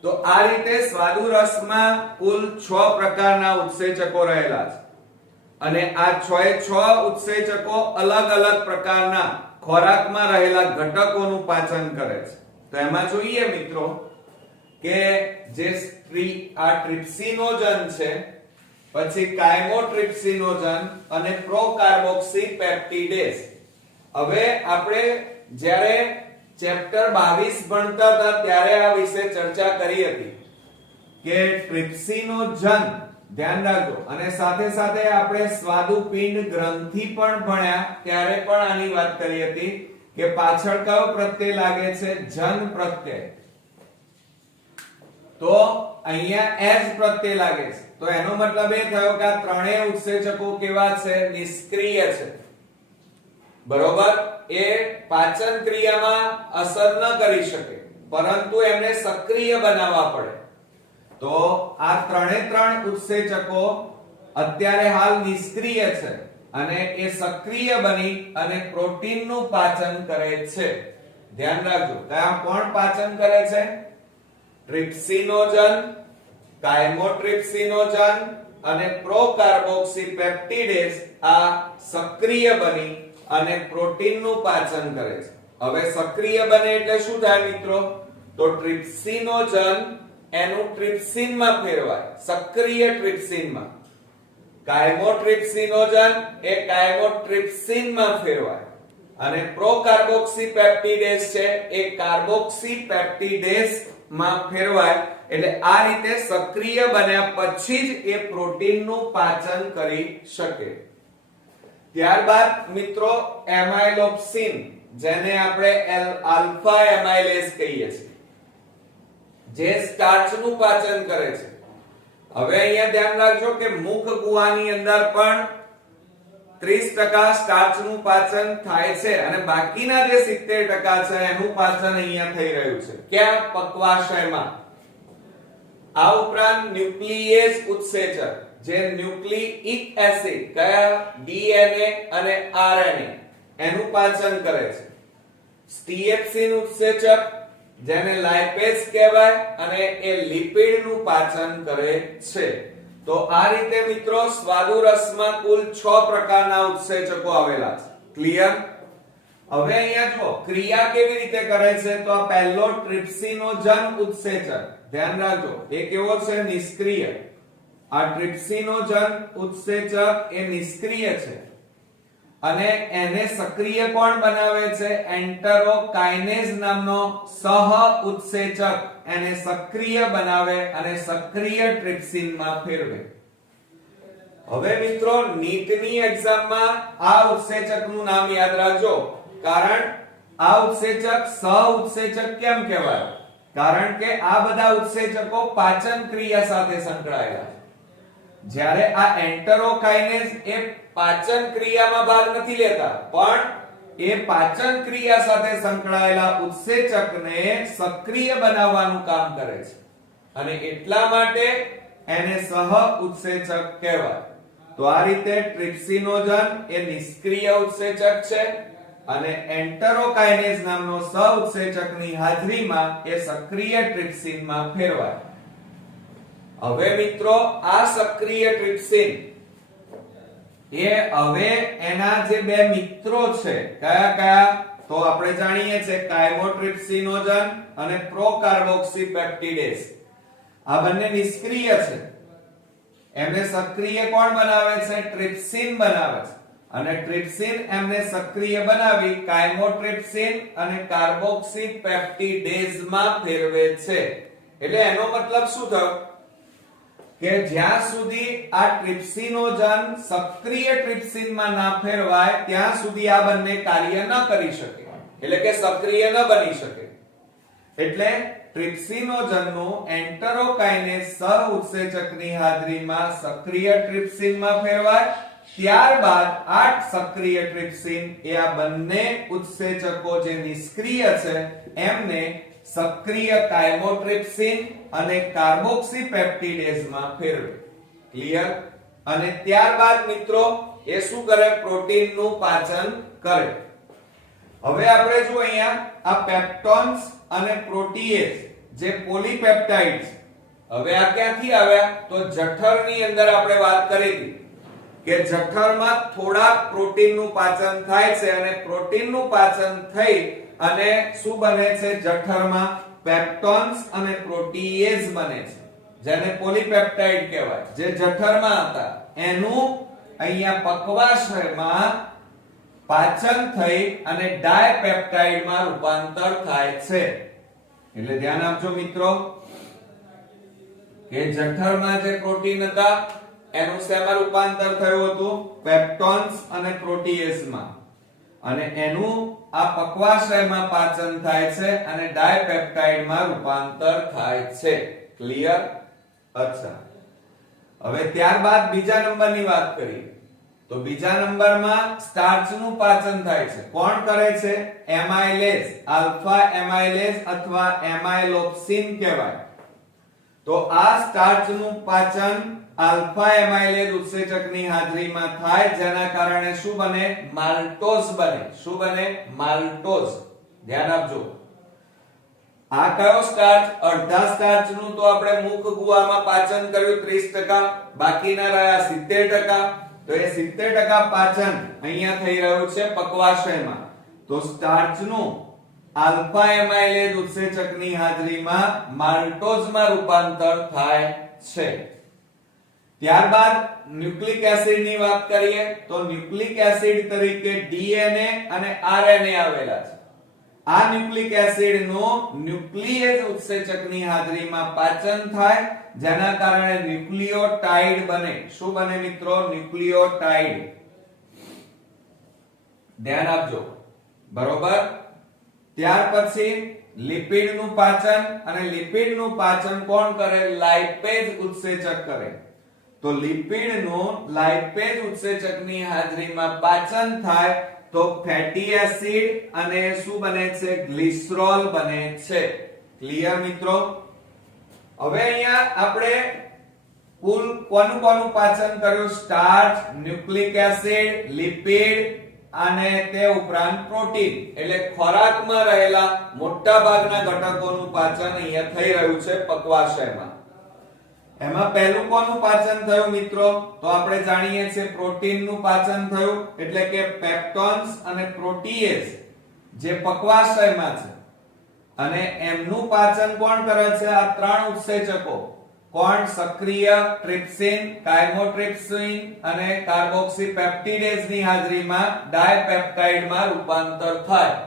તો આ રીતે સ્વાદુરસમાં કુલ 6 પ્રકારના ઉત્સેચકો રહેલા છે, અને આ 6 ઉત્સેચકો અલગ અલગ પ્રકારના ખોરાકમાં રહેલા ઘટકોનું પાચન કરે છે. તો એમાં જોઈએ મિત્રો કે જે આ ટ્રિપ્સિનોજન છે, પછી કાયમોટ્રિપ્સિનોજન અને પ્રોકાર્બોક્સીપેપ્ટિડેસ. હવે આપણે જ્યારે ચેપ્ટર 22 ભણતા હતા ત્યારે આ વિશે ચર્ચા કરી હતી કે ટ્રિપ્સિનોજન, ધ્યાન રાખજો, અને સાથે સાથે આપણે સ્વાદુપિંડ ગ્રંથિ પણ ભણ્યા ત્યારે પણ આની વાત કરી હતી કે પાછળ કયો પ્રત્યય લાગે છે? જન પ્રત્યય. તો અહીંયા એજ પ્રત્યય લાગે છે. તો એનો મતલબ એ થયો કે આ ત્રણેય ઉત્સેચકો કેવા છે? નિષ્ક્રિય છે. બરોબર. એ પાચન ક્રિયામાં અસર ન કરી શકે, પરંતુ એમને સક્રિય બનાવવા પડે. તો આ ત્રણ ઉત્સેચકો અત્યારે હાલ નિષ્ક્રિય છે અને એ સક્રિય બની અને પ્રોટીનનું પાચન કરે છે. ધ્યાન રાખજો, કયા કોણ પાચન કરે છે? ટ્રિપ્સિનોજન, કાયમોટ્રિપ્સિનોજન અને પ્રોકાર્બોક્સીપેપ્ટિડેસ આ સક્રિય બની અને પ્રોટીનનું પાચન કરે છે. હવે સક્રિય બને એટલે શું થાય મિત્રો? તો ટ્રિપ્સિનોજન એનું ટ્રિપ્સિનમાં ફેરવાય, સક્રિય ટ્રિપ્સિનમાં. કાયમોટ્રિપ્સિનોજન એ કાયમોટ્રિપ્સિનમાં ફેરવાય, અને પ્રોકાર્બોક્સીપેપ્ટિડેસ છે એ કાર્બોક્સીપેપ્ટિડેસ માં ફેરવાય. એટલે આ રીતે સક્રિય બન્યા પછી જ એ પ્રોટીનનું પાચન કરી શકે. ત્યારબાદ મિત્રો એમાઇલોપ્સિન, જેને આપણે આલ્ફા એમાઇલેસ કહીએ છીએ, જે સ્ટાર્ચનું પાચન કરે છે. હવે અહીંયા ધ્યાન રાખજો કે મુખ ગુહાની અંદર પણ 30% સ્ટાર્ચનું પાચન થાય છે અને બાકીના જે 70% છે એનું પાચન અહીંયા થઈ રહ્યું છે ક્યાં પક્વાશયમાં આ ઉપરાંત ન્યુક્લિયેઝ ઉત્સેચક જે ન્યુક્લિઇક એસિડ કયા ડીએનએ અને આરએનએ એનું પાચન કરે છે સ્ટીએપ્સિન ઉત્સેચક જેને લાઇપેઝ કહેવાય અને એ લિપિડનું પાચન કરે છે તો આ રીતે મિત્રો સ્વાદુરસમાં કુલ 6 પ્રકારના ઉત્સેચકો આવેલા છે ક્લિયર હવે અહીંયા જો ક્રિયા કેવી રીતે કરે છે તો આ પહેલો ટ્રિપ્સિનોજન ઉત્સેચક ધ્યાન રાખજો એ કેવો છે નિષ્ક્રિય આ ટ્રિપ્સિનોજન ઉત્સેચક એ નિષ્ક્રિય છે અને એને સક્રિય કોણ બનાવે છે એન્ટરોકાઇનેઝ નામનો સહ ઉત્સેચક એને સક્રિય બનાવે અને સક્રિય ટ્રિપ્સિનમાં ફેરવે હવે મિત્રો નીટની એક્ઝામમાં આ ઉત્સેચકનું નામ યાદ રાખજો કારણ આ ઉત્સેચક સહ ઉત્સેચક કેમ કહેવાય કારણ કે આ બધા ઉત્સેચકો પાચન ક્રિયા સાથે સંકળાયેલા છે જ્યારે આ એન્ટરોકાઇનેઝ એ પાચન ક્રિયામાં ભાગ નથી લેતા પણ એ પાચન ક્રિયા સાથે સંકળાયેલા ઉત્સેચકને સક્રિય બનાવવાનું કામ કરે છે અને એટલા માટે એને સહ ઉત્સેચક કહેવાય તો આ રીતે ટ્રિપ્સિનોજન એ નિષ્ક્રિય ઉત્સેચક છે અને એન્ટરોકાઇનેઝ નામનો સહ ઉત્સેચકની હાજરીમાં એ સક્રિય ટ્રિપ્સિનમાં ફેરવાય હવે મિત્રો આ સક્રિય ટ્રિપ્સિન એ હવે એના જે બે મિત્રો છે કયા કયા તો આપણે જાણીએ છીએ કાયમોટ્રિપ્સિનોજન અને પ્રોકાર્બોક્સીપેપ્ટિડેઝ આ બંને નિષ્ક્રિય છે એમને સક્રિય કોણ બનાવે છે ટ્રિપ્સિન બનાવે છે અને ટ્રિપ્સિન એમને સક્રિય બનાવી કાયમોટ્રિપ્સિન અને કાર્બોક્સીપેપ્ટિડેઝ માં ફેરવે છે એટલે એનો મતલબ શું થયો કે જ્યાં સુધી આ ટ્રિપ્સિનોજન સક્રિય ટ્રિપ્સિનમાં ના ફેરવાય ત્યાં સુધી આ બંને કાર્ય ન કરી શકે એટલે કે સક્રિય ન બની શકે એટલે ટ્રિપ્સિનોજનનું એન્ટરોકાઇનેઝ સહ ઉત્સેચકની હાજરીમાં સક્રિય ટ્રિપ્સિનમાં ફેરવાય ત્યારબાદ આ સક્રિય ટ્રિપ્સિન એ આ બંને ઉત્સેચકો જે નિષ્ક્રિય છે એમને સક્રિય કાયમોટ્રિપ્સિન અને કાર્બોક્સીપેપ્ટિડેઝ માં ફેરવે ક્લિયર અને ત્યારબાદ મિત્રો એ શું કરે પ્રોટીનનું પાચન કરે હવે આપણે જો અહીંયા આ પેપ્ટોન્સ અને પ્રોટીએઝ જે પોલીપેપ્ટાઇડ્સ હવે આ ક્યાંથી આવ્યા તો જઠરની અંદર આપણે વાત કરી હતી કે જઠરમાં થોડા પ્રોટીનનું પાચન થાય છે અને પ્રોટીનનું પાચન થઈ અને શું બને છે જઠરમાં પેપ્ટોન્સ અને પ્રોટીએઝ બને છે જેને પોલીપેપ્ટાઇડ કહેવાય જે જઠરમાં હતા એનું અહીંયા પક્વાશયમાં પાચન થઈ અને ડાયપેપ્ટાઇડ માં રૂપાંતર થાય છે એટલે ધ્યાન આપજો મિત્રો કે જઠરમાં જે પ્રોટીન હતા એનું શેમાં રૂપાંતર થયું હતું પેપ્ટોન્સ અને પ્રોટીએઝ માં અને એનું આ પક્વાશયમાં પાચન થાય છે અને ડાયપેપ્ટાઇડ માં રૂપાંતર થાય છે ક્લિયર અચ્છા હવે ત્યારબાદ બીજા નંબરની વાત કરીએ તો બીજા નંબરમાં સ્ટાર્ચનું પાચન થાય છે કોણ કરે છે એમાઇલેઝ આલ્ફા એમાઇલેઝ અથવા એમાઇલોપ્સિન કહેવાય તો આ સ્ટાર્ચનું પાચન આલ્ફા એમાઇલેઝ ઉત્સેચકની હાજરીમાં થાય જેના કારણે શું બને માલ્ટોઝ બને શું બને માલ્ટોઝ ધ્યાન આપજો આ કયો સ્ટાર્ચ અડધા સ્ટાર્ચનું તો આપણે મુખ ગુહામાં પાચન કર્યું 30% બાકીના રહ્યા 70% તો એ 70% પાચન અહીંયા થઈ રહ્યું છે પક્વાશયમાં તો સ્ટાર્ચનું આલ્ફા એમાઇલેઝ ઉત્સેચકની હાજરીમાં માલ્ટોઝમાં રૂપાંતર થાય છે ત્યારબાદ ન્યુક્લિક એસિડની વાત કરીએ તો ન્યુક્લિક એસિડ તરીકે ડીએનએ અને આરએનએ આવેલા છે આ ન્યુક્લિક એસિડનો ન્યુક્લિયેઝ ઉત્સેચકની હાજરીમાં પાચન થાય જેના કારણે ન્યુક્લિયોટાઇડ બને શું બને મિત્રો ન્યુક્લિયોટાઇડ ધ્યાન આપજો બરોબર ત્યાર પછી લિપિડનું પાચન અને લિપિડનું પાચન કોણ કરે લાઇપેઝ ઉત્સેચક કરે તો લિપિડનું લાઇપેજ ઉત્સેચકની હાજરીમાં પાચન થાય તો ફેટી એસિડ અને શું બને છે? ગ્લિસરોલ બને છે. ક્લિયર મિત્રો? હવે અહીંયા આપણે કુલ કોનું કોનું પાચન કર્યું? સ્ટાર્ચ, ન્યુક્લિક એસિડ, લિપિડ અને તે ઉપરાંત પ્રોટીન. એટલે ખોરાકમાં રહેલા મોટા ભાગના ઘટકોનું પાચન અહીંયા થઈ રહ્યું છે પક્વાશયમાં. એમાં પહેલું કોનું પાચન થયું મિત્રો? તો આપણે જાણીએ છીએ પ્રોટીનનું પાચન થયું. એટલે કે પેપ્ટોન્સ અને પ્રોટીએઝ જે પક્વાશયમાં છે અને એમનું પાચન કોણ કરે છે? આ ત્રણ ઉત્સેચકો. કોણ? સક્રિય ટ્રિપ્સિન, કાયમોટ્રિપ્સિન અને કાર્બોક્સીપેપ્ટિડેઝ ની હાજરીમાં ડાયપેપ્ટાઇડમાં રૂપાંતર થાય.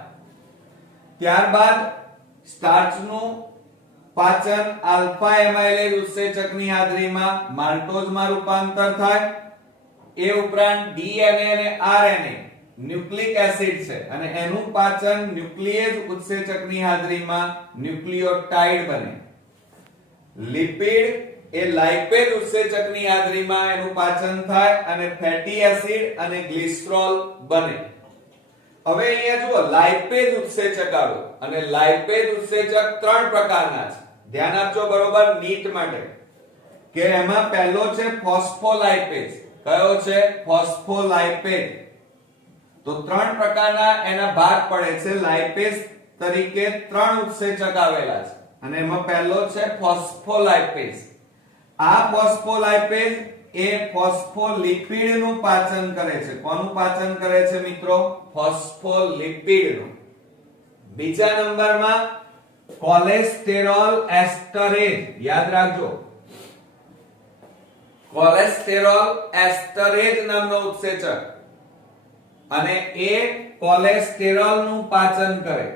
ત્યારબાદ સ્ટાર્ચનું પાચન આલ્ફા એમાઇલેઝ ઉત્સેચકની હાજરીમાં માલ્ટોઝમાં રૂપાંતર થાય. એ ઉપરાંત ડીએનએ અને આરએનએ ન્યુક્લિક એસિડ છે અને એનું પાચન ન્યુક્લિયેઝ ઉત્સેચકની હાજરીમાં ન્યુક્લિયોટાઇડ બને. લિપિડ એ લાઇપેજ ઉત્સેચકની હાજરીમાં એનું પાચન થાય અને ફેટી એસિડ અને ગ્લિસરોલ બને. હવે અહીંયા જુઓ લાઇપેજ ઉત્સેચક આવ્યો અને લાઇપેજ ઉત્સેચક ત્રણ પ્રકારના છે. ધ્યાન આપજો બરોબર નીટ માટે કે એમાં પહેલો છે ફોસ્ફોલાઇપેજ. કયો છે? ફોસ્ફોલાઇપેજ. તો ત્રણ પ્રકારના એના ભાગ પડે છે. લાઇપેજ તરીકે ત્રણ ઉત્સેચક આવેલા છે અને એમાં પહેલો છે ફોસ્ફોલાઇપેજ. આ ફોસ્ફોલાઇપેજ એ ફોસ્ફોલિપિડનું પાચન કરે છે. કોનું પાચન કરે છે મિત્રો? ફોસ્ફોલિપિડનું. બીજા નંબરમાં કોલેસ્ટેરોલ એસ્ટરેજ. યાદ રાખજો, કોલેસ્ટેરોલ એસ્ટરેજ નામનો ઉત્સેચક અને એ કોલેસ્ટેરોલનું પાચન કરે.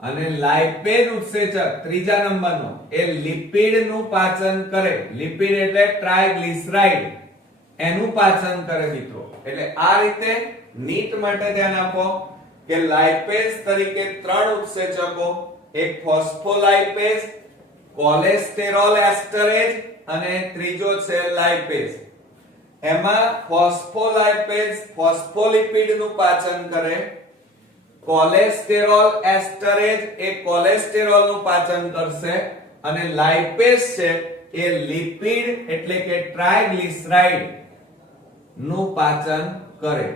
અને લાઇપેજ ઉત્સેચક ત્રીજા નંબરનો એ લિપિડનું પાચન કરે. લિપિડ એટલે ટ્રાયગ્લિસરાઇડ, એનું પાચન કરે મિત્રો. એટલે આ રીતે નીટ માટે ધ્યાન આપો કે લાઇપેજ તરીકે ત્રણ ઉત્સેચકો, એક ફોસ્ફોલાઇપેજ, કોલેસ્ટેરોલ એસ્ટરેજ અને ત્રીજો છે લાઇપેજ. એમાં ફોસ્ફોલાઇપેજ ફોસ્ફોલિપિડનું પાચન કરે, કોલેસ્ટેરોલ એસ્ટરેજ એ કોલેસ્ટેરોલનું પાચન કરશે અને લાઇપેજ છે એ લિપિડ એટલે કે ટ્રાયગ્લિસરાઇડ નું પાચન કરે.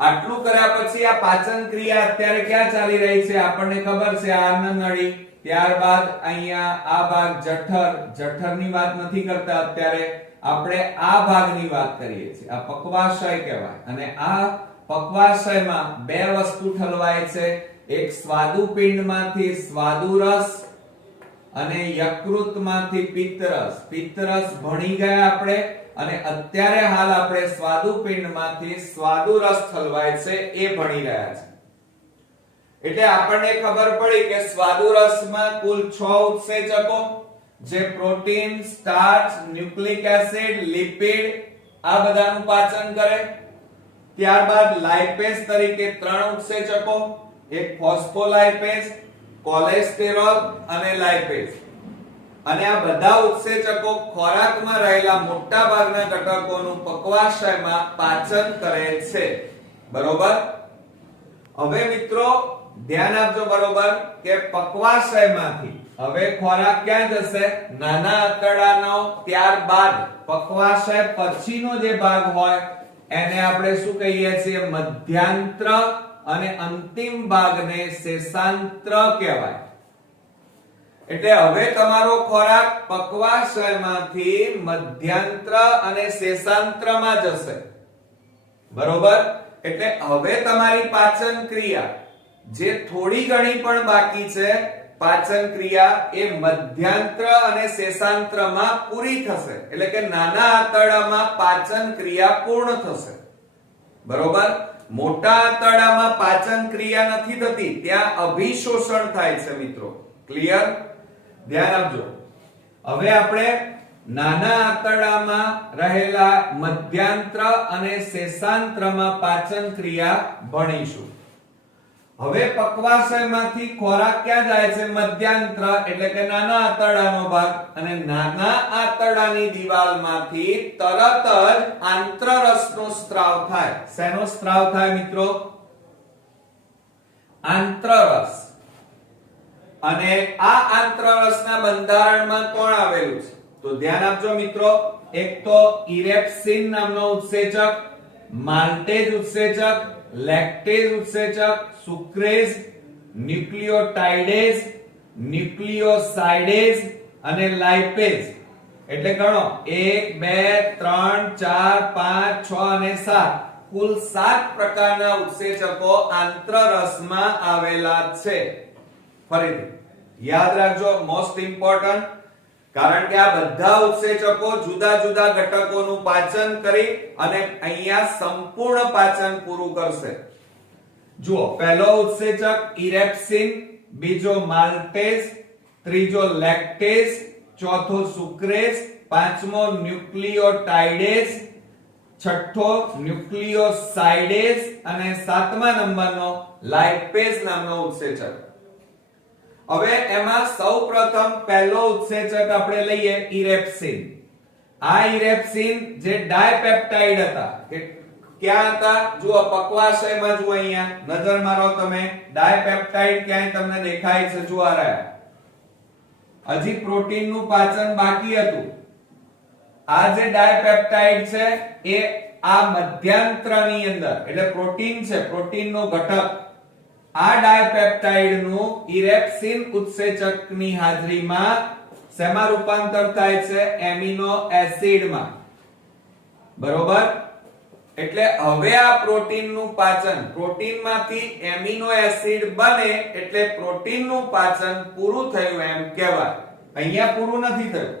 આટલું કર્યા પછી આ પાચન ક્રિયા અત્યારે ક્યાં ચાલી રહી છે? આપણને ખબર છે આનનળી. ત્યારબાદ અહીંયા આ ભાગ જઠરની વાત નથી કરતા અત્યારે, આપણે આ ભાગની વાત કરીએ છીએ. આ પક્વાશય કહેવાય અને આ પક્વાશયમાં બે વસ્તુ ઠલવાય છે. એક સ્વાદુપિંડમાંથી સ્વાદુરસ અને યકૃતમાંથી પિત્તરસ. પિત્તરસ ભણી ગયા આપણે અને અત્યારે હાલ આપણે સ્વાદુપિંડમાંથી સ્વાદુરસ ઠલવાય છે એ ભણી રહ્યા છે. એટલે આપણને ખબર પડી કે સ્વાદુરસમાં કુલ 6 ઉત્સેચકો જે protein, starch, nucleic acid, lipid આ બધાનું પાચન કરે. ત્યારબાદ લાઇપેજ તરીકે ત્રણ ઉત્સેચકો, એક ફોસ્ફોલાઇપેજ, કોલેસ્ટેરોલ અને લાઇપેજ. અને આ બધા ઉત્સેચકો ખોરાકમાં રહેલા મોટા ભાગના ઘટકોનું પક્વાશયમાં પાચન કરે છે. બરોબર? હવે મિત્રો ધ્યાન આપજો બરોબર કે પક્વાશયમાંથી હવે ખોરાક ક્યાં જશે? નાના આંતરડાનો. ત્યારબાદ પક્વાશય પછીનો જે ભાગ હોય એને આપણે શું કહીએ છીએ? મધ્યાંત્ર. અને અંતિમ ભાગને શેષાંત્ર કહેવાય. એટલે હવે તમારો ખોરાક પક્વાશયમાંથી મધ્યાંત્ર અને શેષાંત્રમાં જશે. બરોબર? એટલે હવે તમારી પાચન ક્રિયા જે થોડી ઘણી પણ બાકી છે, પાચન ક્રિયા એ મધ્યાંત્ર અને શેષાંત્રમાં પૂરી થશે. એટલે કે નાના આંતરડામાં પાચન ક્રિયા પૂર્ણ થશે. બરોબર? મોટા આંતરડામાં પાચન ક્રિયા નથી થતી, ત્યાં અભિશોષણ થાય છે મિત્રો. ક્લિયર? ધ્યાન આપજો. હવે આપણે નાના આંતરડામાં રહેલા મધ્યાંત્ર અને શેષાંત્રમાં પાચન ક્રિયા ભણીશું. હવે પક્વાશયમાંથી ખોરાક ક્યાં જાય છે? મધ્યાંત્ર એટલે કે નાના આંતરડાનો ભાગ, અને નાના આંતરડાની દિવાલમાંથી તરત જ આંત્રરસનો સ્ત્રાવ થાય. શેનો સ્ત્રાવ થાય મિત્રો? આંત્રરસ. અને આ આંત્રરસના બંધારણમાં કોણ આવેલું છે? તો ધ્યાન આપજો મિત્રો. એક તો ઇરેપ્સિન નામનો ઉત્સેચક, માલ્ટેઝ ઉત્સેચક, લેક્ટેઝ ઉત્સેચક, સુક્રેઝ, ન્યુક્લિયોટાઇડેઝ, ન્યુક્લિયોસાઇડેઝ અને લાઇપેઝ. એટલે ગણો 1 2 3 4 5 6 અને 7, કુલ 7 પ્રકારના ઉત્સેચકો આંત્રરસમાં આવેલા છે. ફરીથી યાદ રાખજો, મોસ્ટ ઇમ્પોર્ટન્ટ, કારણ કે આ બધા ઉત્સેચકો જુદા જુદા ઘટકોનું પાચન કરી અને અહીંયા સંપૂર્ણ પાચન પૂરું કરશે. જુઓ, પહેલો ઉત્સેચક ઇરેપ્સિન, બીજો માલ્ટેઝ, ત્રીજો લેક્ટેઝ, ચોથો સુક્રેઝ, પાંચમો ન્યુક્લિયોટાઇડેઝ, છઠ્ઠો ન્યુક્લિયોસાઇડેઝ અને સાતમા નંબરનો લાઇપેઝ નામનો ઉત્સેચક. હવે એમાં સૌપ્રથમ પહેલો ઉત્સેચક આપણે લઈએ ઇરેપ્સિન. આ ઇરેપ્સિન જે ડાયપેપ્ટાઇડ હતા, કે ક્યાં હતા? જુઓ પક્વાશયમાં, જુઓ અહીંયા નજર મારો તમે, ડાયપેપ્ટાઇડ ક્યાંય તમને દેખાય છે? જુઓ આ રહ્યા. હજી પ્રોટીનનું પાચન બાકી હતું. આ જે ડાયપેપ્ટાઇડ છે એ આ મધ્યાંત્રની અંદર, એટલે પ્રોટીન છે, પ્રોટીનનો ઘટક, આ ડાયપેપ્ટાઇડ નું ઇરેપ્સિન ઉત્સેચકની હાજરીમાં શેમાં રૂપાંતર થાય છે? એમિનો એસિડમાં. બરોબર? એટલે હવે આ પ્રોટીનનું પાચન, પ્રોટીનમાંથી એમિનો એસિડ બને એટલે પ્રોટીનનું પાચન પૂરું થયું એમ કહેવાય. અહીંયા પૂરું નથી થયું.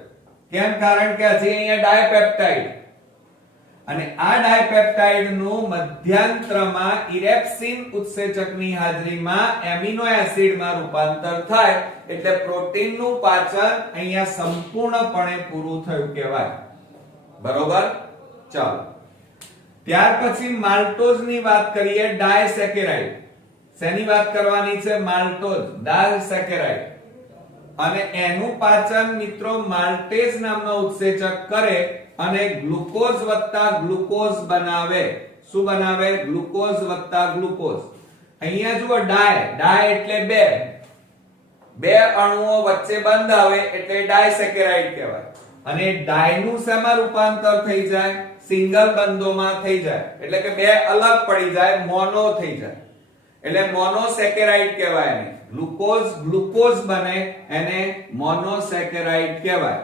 કેમ? કારણ કે હજી અહીંયા ડાયપેપ્ટાઇડ, અને આ ડાયપેપ્ટાઇડ નું મધ્યાંત્રમાં ઇરેપ્સિન ઉત્સેચકની હાજરીમાં એમિનો એસિડમાં રૂપાંતર થાય એટલે પ્રોટીનનું પાચન અહીંયા સંપૂર્ણપણે પૂરું થયું કહેવાય. બરોબર? ચાલો, ત્યાર પછી માલ્ટોઝની વાત કરીએ. ડાયસેકેરાઇડ. શેની વાત કરવાની છે? માલ્ટોઝ, ડાયસેકેરાઇડ. અને એનું પાચન મિત્રો માલ્ટેઝ નામનો ઉત્સેચક કરે અને ગ્લુકોઝ વત્તા ગ્લુકોઝ બનાવે. શું બનાવે? ગ્લુકોઝ વત્તા ગ્લુકોઝ. અહીંયા જુઓ ડાય, ડાય એટલે બે અણુઓ વચ્ચે બંધ આવે એટલે ડાયસેકેરાઇડ કહેવાય. અને ડાય નું શેમાં રૂપાંતર થઈ જાય? સિંગલ બંધોમાં થઈ જાય, એટલે કે બે અલગ પડી જાય, મોનો થઈ જાય, એટલે મોનોસેકેરાઇડ કહેવાય. એને ગ્લુકોઝ ગ્લુકોઝ બને, એને મોનોસેકેરાઇડ કહેવાય.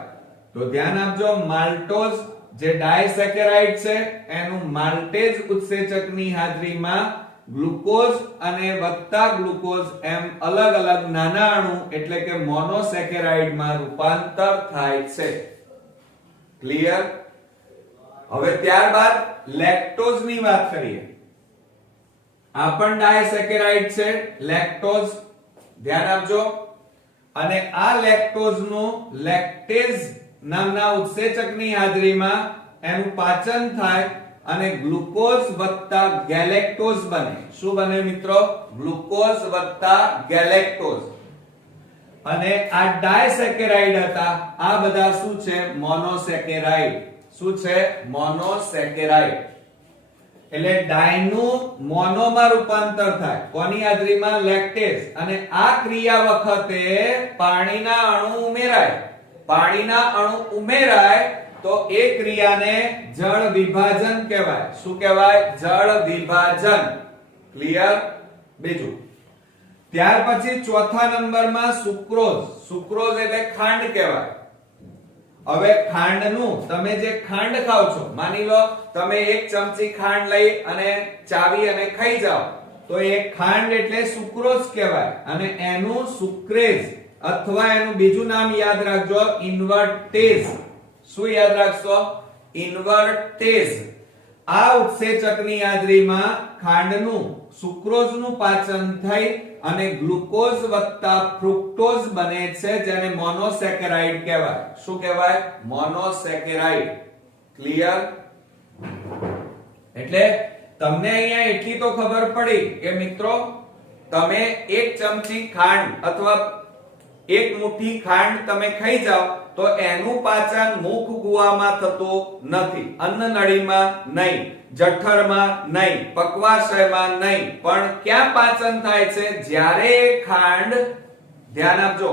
તો ધ્યાન આપજો, માલ્ટોઝ જે ડાયસેકેરાઇડ છે એનું માલ્ટેઝ ઉત્સેચકની હાજરીમાં ગ્લુકોઝ અને વત્તા ગ્લુકોઝ એમ અલગ અલગ નાના અણુ એટલે કે મોનોસેકેરાઇડમાં રૂપાંતર થાય છે. ક્લિયર? હવે ત્યારબાદ લેક્ટોઝની વાત કરીએ. આ પણ ડાયસેકેરાઇડ છે, લેક્ટોઝ. ધ્યાન આપજો. અને આ લેક્ટોઝ નું લેક્ટેઝ નામના ઉત્સેચકની હાજરીમાં એનું પાચન થાય અને ગ્લુકોઝ વત્તા ગેલેક્ટોઝ બને. શું બને મિત્રો? ગ્લુકોઝ વત્તા ગેલેક્ટોઝ. અને આ ડાયસેકેરાઇડ હતા, આ બધા શું છે? મોનોસેકેરાઇડ. શું છે? મોનોસેકેરાઇડ. એટલે ડાયનું મોનોમાં રૂપાંતર થાય. કોની હાજરીમાં? લેક્ટેઝ. અને આ ક્રિયા વખતે પાણીના અણુ ઉમેરાય. પાણીના અણુ ઉમેરાય તો એ ક્રિયાને જળ વિભાજન કહેવાય. શું કહેવાય? જળ વિભાજન. ક્લિયર? બીજું, ત્યાર પછી ચોથા નંબરમાં સુક્રોઝ. સુક્રોઝ એટલે ખાંડ કહેવાય. હવે ખાંડનું, તમે જે ખાંડ ખાવ છો, માની લો તમે એક ચમચી ખાંડ લઈ અને ચાવી અને ખાઈ જાઓ, તો એ ખાંડ એટલે સુક્રોઝ કહેવાય. અને એનું સુક્રેઝ અથવા એનું બીજું નામ યાદ રાખજો, ઇન્વર્ટેઝ. શું યાદ રાખશો? ઇન્વર્ટેઝ. આ ઉત્સેચકની હાજરીમાં ખાંડનું, સુક્રોઝનું પાચન થઈ અને ગ્લુકોઝ વત્તા ફ્રુક્ટોઝ બને છે, જેને મોનોસેકેરાઇડ કહેવાય. શું કહેવાય? મોનોસેકેરાઇડ. ક્લિયર? એટલે તમને અહીંયા એટલી તો ખબર પડી કે મિત્રો તમે એક ચમચી ખાંડ અથવા એક મુઠ્ઠી ખાંડ તમે ખાઈ જાઓ તો એનું પાચન મુખ ગુવામાં થતું નથી, અન્નનળીમાં નહીં, જઠરમાં નહીં, પક્વાશયમાં નહીં, પણ ક્યાં પાચન થાય છે? જ્યારે ખાંડ, ધ્યાન આપજો,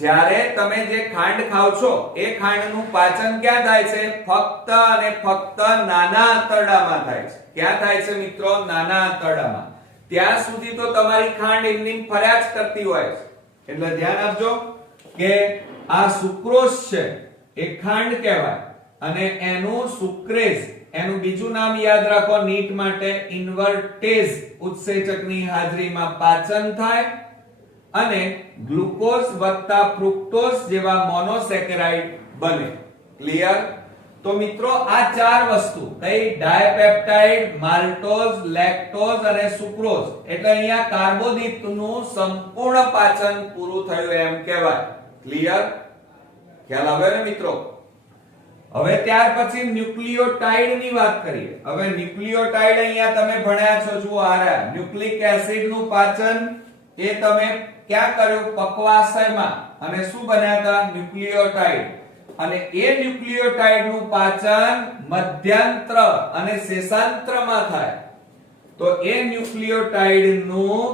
જ્યારે તમે જે ખાંડ ખાવ છો એ ખાંડનું પાચન ક્યાં થાય છે? ફક્ત અને ફક્ત નાના આંતરડામાં થાય છે. ક્યાં થાય છે મિત્રો? નાના આંતરડામાં. ત્યાં સુધી તો તમારી ખાંડ એમની ફર્યા જ કરતી હોય છે. એટલે ધ્યાન આપજો કે આ સુક્રોઝ છે એ ખાંડ કહેવાય અને એનું સુક્રેઝ, એનું બીજું નામ યાદ રાખો નીટ માટે, ઇન્વર્ટેઝ ઉત્સેચકની હાજરીમાં પાચન થાય અને ગ્લુકોઝ વત્તા ફ્રુક્ટોઝ જેવા મોનોસેકેરાઇડ બને. ક્લિયર? તો મિત્રો આ ચાર વસ્તુ કઈ? ડાયપેપ્ટાઇડ, માલ્ટોઝ, લેક્ટોઝ અને સુક્રોઝ. એટલે અહીંયા કાર્બોદિતનું સંપૂર્ણ પાચન પૂરું થયું એમ કહેવાય. ક્લિયર? ખ્યાલ આવે ને મિત્રો? હવે ત્યાર પછી ન્યુક્લિયોટાઇડ ની વાત કરીએ. હવે ન્યુક્લિયોટાઇડ અહીંયા તમે ભણ્યા છો, જુઓ આ રહ્યા ન્યુક્લિક એસિડ નું પાચન એ તમે ક્યાં કર્યું? પક્વાશયમાં. અને શું બન્યા હતા? ન્યુક્લિયોટાઇડ. અને એ ન્યુક્લિયોટાઇડ નું પાચન મધ્યાંત્ર અને શેષાંત્રમાં થાય. તો એ ન્યુક્લિયોટાઇડ નું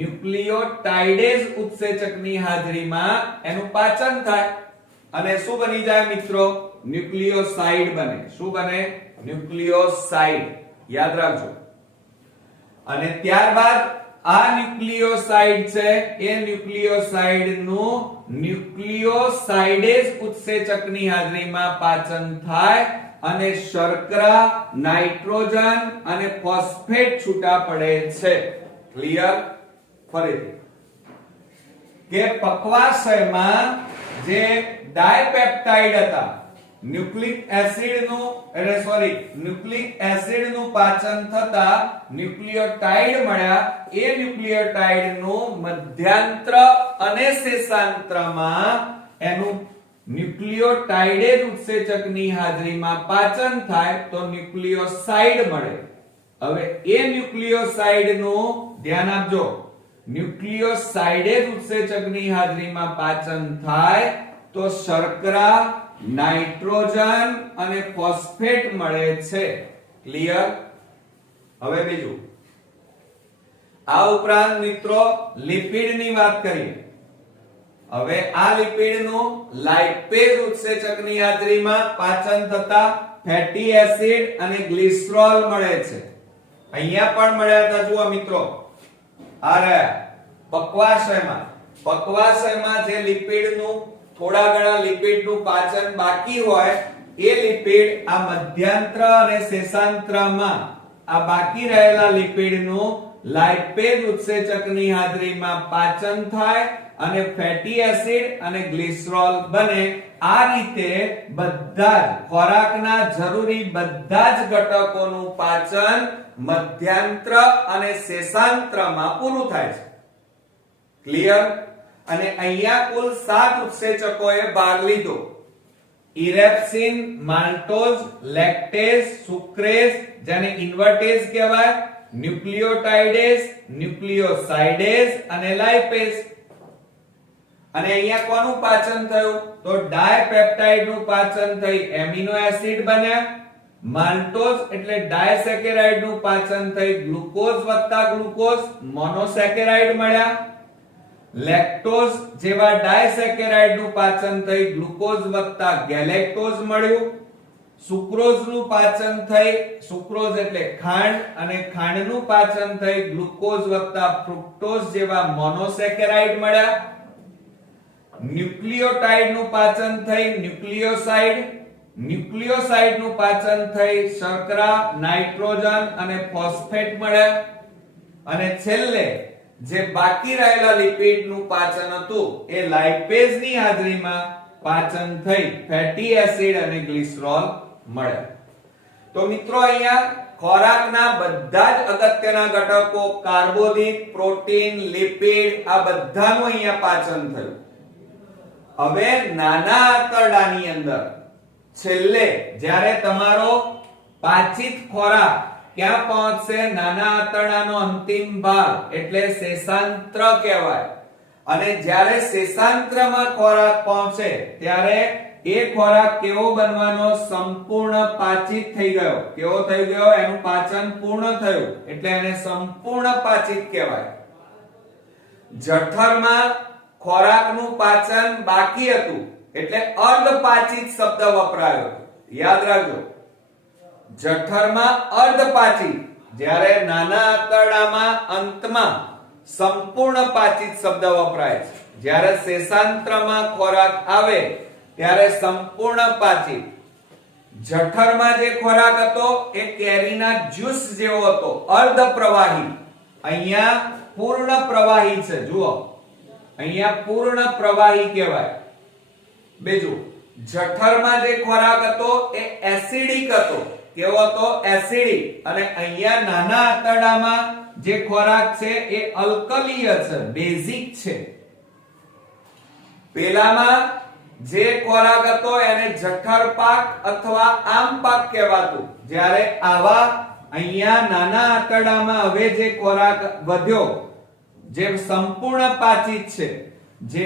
ન્યુક્લિયોટાઇડેઝ ઉત્સેચકની હાજરીમાં એનું પાચન થાય અને શું બની જાય મિત્રો? ન્યુક્લિયોસાઇડ બને. શું બને? ન્યુક્લિયોસાઇડ. યાદ રાખજો. અને ત્યારબાદ આ ન્યુક્લિયોસાઇડ છે એ ન્યુક્લિયોસાઇડ નું ન્યુક્લિયોસાઇડેઝ ઉત્સેચકની હાજરીમાં પાચન થાય અને શર્કરા, નાઇટ્રોજન અને ફોસ્ફેટ છૂટા પડે છે. ક્લિયર? ફરીથી કે પક્વાશયમાં જે ડાયપેપ્ટાઇડ હતા, ન્યુક્લિક એસિડ નું પાચન થતા ન્યુક્લિયોટાઇડ મળ્યા. એ ન્યુક્લિયોટાઇડ નું મધ્યાંત્ર અને શેષાંત્રમાં એનું ન્યુક્લિયોટાઇડેઝ ઉત્સેચકની હાજરીમાં પાચન થાય તો ન્યુક્લિયોસાઇડ મળે. હવે એ ન્યુક્લિયોસાઇડ નું ધ્યાન આપજો, ન્યુક્લિયોસાઇડેઝ ઉત્સેચકની હાજરીમાં પાચન થાય તો શર્કરા, નાઇટ્રોજન અને ફોસ્ફેટ મળે છે. ક્લિયર? હવે બીજું, આ ઉપરાંત મિત્રો લિપિડ ની વાત કરીએ. હવે આ લિપિડ નું લાઇપેઝ ઉત્સેચકની હાજરીમાં પાચન થતા ફેટી એસિડ અને ગ્લિસરોલ મળે છે. અહીંયા પણ મળ્યા હતા, જુઓ મિત્રો આ રહ્યા પક્વાશયમાં જે લિપિડ નું થોડા ઘણા લિપિડ નું પાચન બાકી હોય એ લિપિડ આ મધ્યાંત્ર અને શેષાંત્રમાં આ બાકી રહેલા લિપિડ નું લાઇપેઝ ઉત્સેચકની હાજરીમાં પાચન થાય અને ફેટી એસિડ અને ગ્લિસરોલ બને. આ રીતે બધા જ ખોરાકના જરૂરી બધા જ ઘટકોનું પાચન મધ્યાંત્ર અને શેષાંત્રમાં પૂરું થાય છે. ક્લિયર? અને અહીંયા કુલ 7 ઉત્સેચકોએ ભાગ લીધો. ઇરેપ્સિન, માલ્ટોઝ, લેક્ટેઝ, સુક્રેઝ જેને ઇન્વર્ટેઝ કહેવાય, ન્યુક્લિયોટાઇડેઝ, ન્યુક્લિયોસાઇડેઝ અને લાઇપેઝ. અને અહીંયા કોનું પાચન થયું? તો ડાયપેપ્ટાઇડ નું પાચન થઈ એમિનો એસિડ બન્યા. માલ્ટોઝ એટલે ડાયસેકેરાઇડ નું પાચન થઈ ગ્લુકોઝ વત્તા ગ્લુકોઝ મોનોસેકેરાઇડ મળ્યા. લેક્ટોઝ જેવા ડાયસેકેરાઇડ નું પાચન થઈ ગ્લુકોઝ વત્તા ગેલેક્ટોઝ મળ્યું. સુક્રોઝ નું પાચન થઈ, સુક્રોઝ એટલે ખાંડ, અને ખાંડનું પાચન થઈ ગ્લુકોઝ વત્તા ફ્રુક્ટોઝ જેવા મોનોસેકેરાઇડ મળ્યા. ન્યુક્લિયોટાઇડ નું પાચન થઈ ન્યુક્લિયોસાઇડ નું પાચન થઈ શર્કરા, નાઇટ્રોજન અને ફોસ્ફેટ મળ્યા. અને છેલ્લે જે બાકી રહેલા લિપિડ નું પાચન હતું એ લાઇપેઝ ની હાજરીમાં પાચન થઈ ફેટી એસિડ અને ગ્લિસરોલ મળ્યા. તો મિત્રો અહીંયા ખોરાકના બધા જ અગત્યના ઘટકો કાર્બોદિત, પ્રોટીન, લિપિડ આ બધાનું અહીંયા પાચન થયું. હવે નાના આંતરડાની અંદર છેલ્લે જ્યારે તમારો પાચિત ખોરાક ક્યાં પહોંચશે? નાના આંતરડાનો અંતિમ ભાગ એટલે શેષાંત્ર કહેવાય. અને જ્યારે શેષાંત્રમાં ખોરાક પહોંચે ત્યારે એ ખોરાક કેવો બનવાનો? સંપૂર્ણ પાચિત થઈ ગયો. કેવો થઈ ગયો? એનું પાચન પૂર્ણ થયું એટલે એને સંપૂર્ણ પાચિત કહેવાય. જઠરમાં ખોરાકનું પાચન બાકી હતું એટલે અર્ધપાચિત શબ્દ વપરાયો. યાદ રાખજો, જઠરમાં અર્ધપાચિત, જ્યારે નાના આંતરડામાં અંતમાં સંપૂર્ણ પાચિત શબ્દ વપરાય છે. જ્યારે શેષાંત્રમાં ખોરાક આવે ત્યારે સંપૂર્ણ પાચિત. જઠરમાં જે ખોરાક હતો એ કેરીના જ્યુસ જેવો હતો, અર્ધ પ્રવાહી. અહીંયા પૂર્ણ પ્રવાહી છે. જુઓ, અહીંયા પૂર્ણ પ્રવાહી કહેવાય. બીજું, જઠરમાં જે ખોરાક હતો એ એસિડિક હતો. કેવો હતો? એસિડિક. અને અહીંયા નાના આંતરડામાં જે ખોરાક છે એ અલ્કલીય છે, બેઝિક છે. પેલામાં જે ખોરાક હતો એને જઠર પાક અથવા આમ પાક કહેવાતું. જ્યારે આવા અહીંયા નાના આંતરડામાં હવે જે ખોરાક વધ્યો, જે સંપૂર્ણ પાચિત છે, જે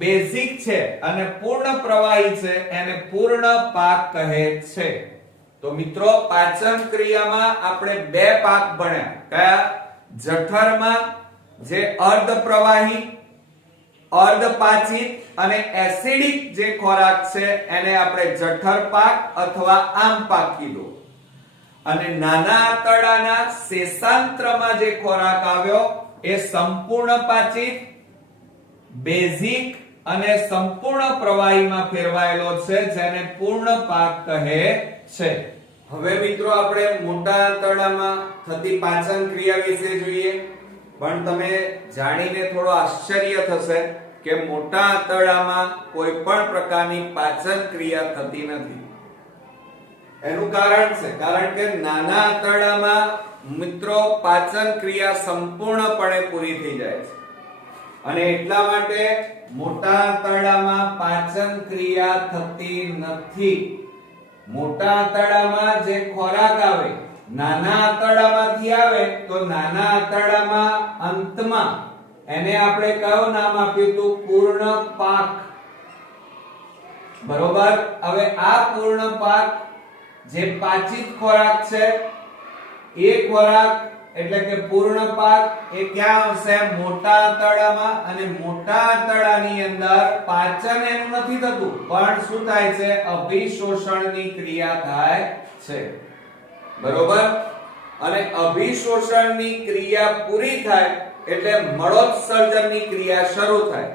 બેઝિક છે અને પૂર્ણ પ્રવાહી છે, એને પૂર્ણ પાક કહે છે. તો મિત્રો, પાચન ક્રિયામાં આપણે બે પાક ભણ્યા. કયા? જઠરમાં જે અર્ધ પ્રવાહી, અર્ધપાચિત અને એસિડિક જે ખોરાક છે એને આપણે જઠર પાક અથવા આમ પાક કીધો. અને નાના આંતરડાના શેષાંત્રમાં જે ખોરાક આવ્યો એ સંપૂર્ણ પાચિત, બેઝિક અને સંપૂર્ણ પ્રવાહીમાં ફેરવાયેલો છે, જેને પૂર્ણ પાક કહે છે. હવે મિત્રો, આપણે મોટા આંતરડામાં થતી પાચન ક્રિયા વિશે જોઈએ. પણ તમે જાણીને થોડો આશ્ચર્ય થશે કે મોટા આંતરડામાં કોઈ પણ પ્રકારની પાચન ક્રિયા થતી નથી. એનું કારણ છે કારણ કે નાના આંતરડામાં મિત્રો પાચન ક્રિયા સંપૂર્ણપણે પૂરી થઈ જાય છે. અને એટલા માટે મોટા આંતરડામાં પાચન ક્રિયા થતી નથી. મોટા આંતરડામાં જે ખોરાક આવે, નાના આંતરડામાંથી આવે તો નાના આંતરડામાં અંતમાં એને આપણે કયું નામ આપ્યું હતું? પૂર્ણ પાક. બરોબર. હવે આ પૂર્ણ પાક જે પાચિત ખોરાક છે એ ખોરાક એટલે કે પૂર્ણ પાક એ ક્યાં આવશે? મોટા આંતરડામાં. અને મોટા આંતરડાની અંદર પાચન એનું નથી થતું, પણ શું થાય છે? અભિશોષણની ક્રિયા થાય છે. બરોબર. અને અભિશોષણની ક્રિયા પૂરી થાય એટલે મળોત્સર્જનની ક્રિયા શરૂ થાય,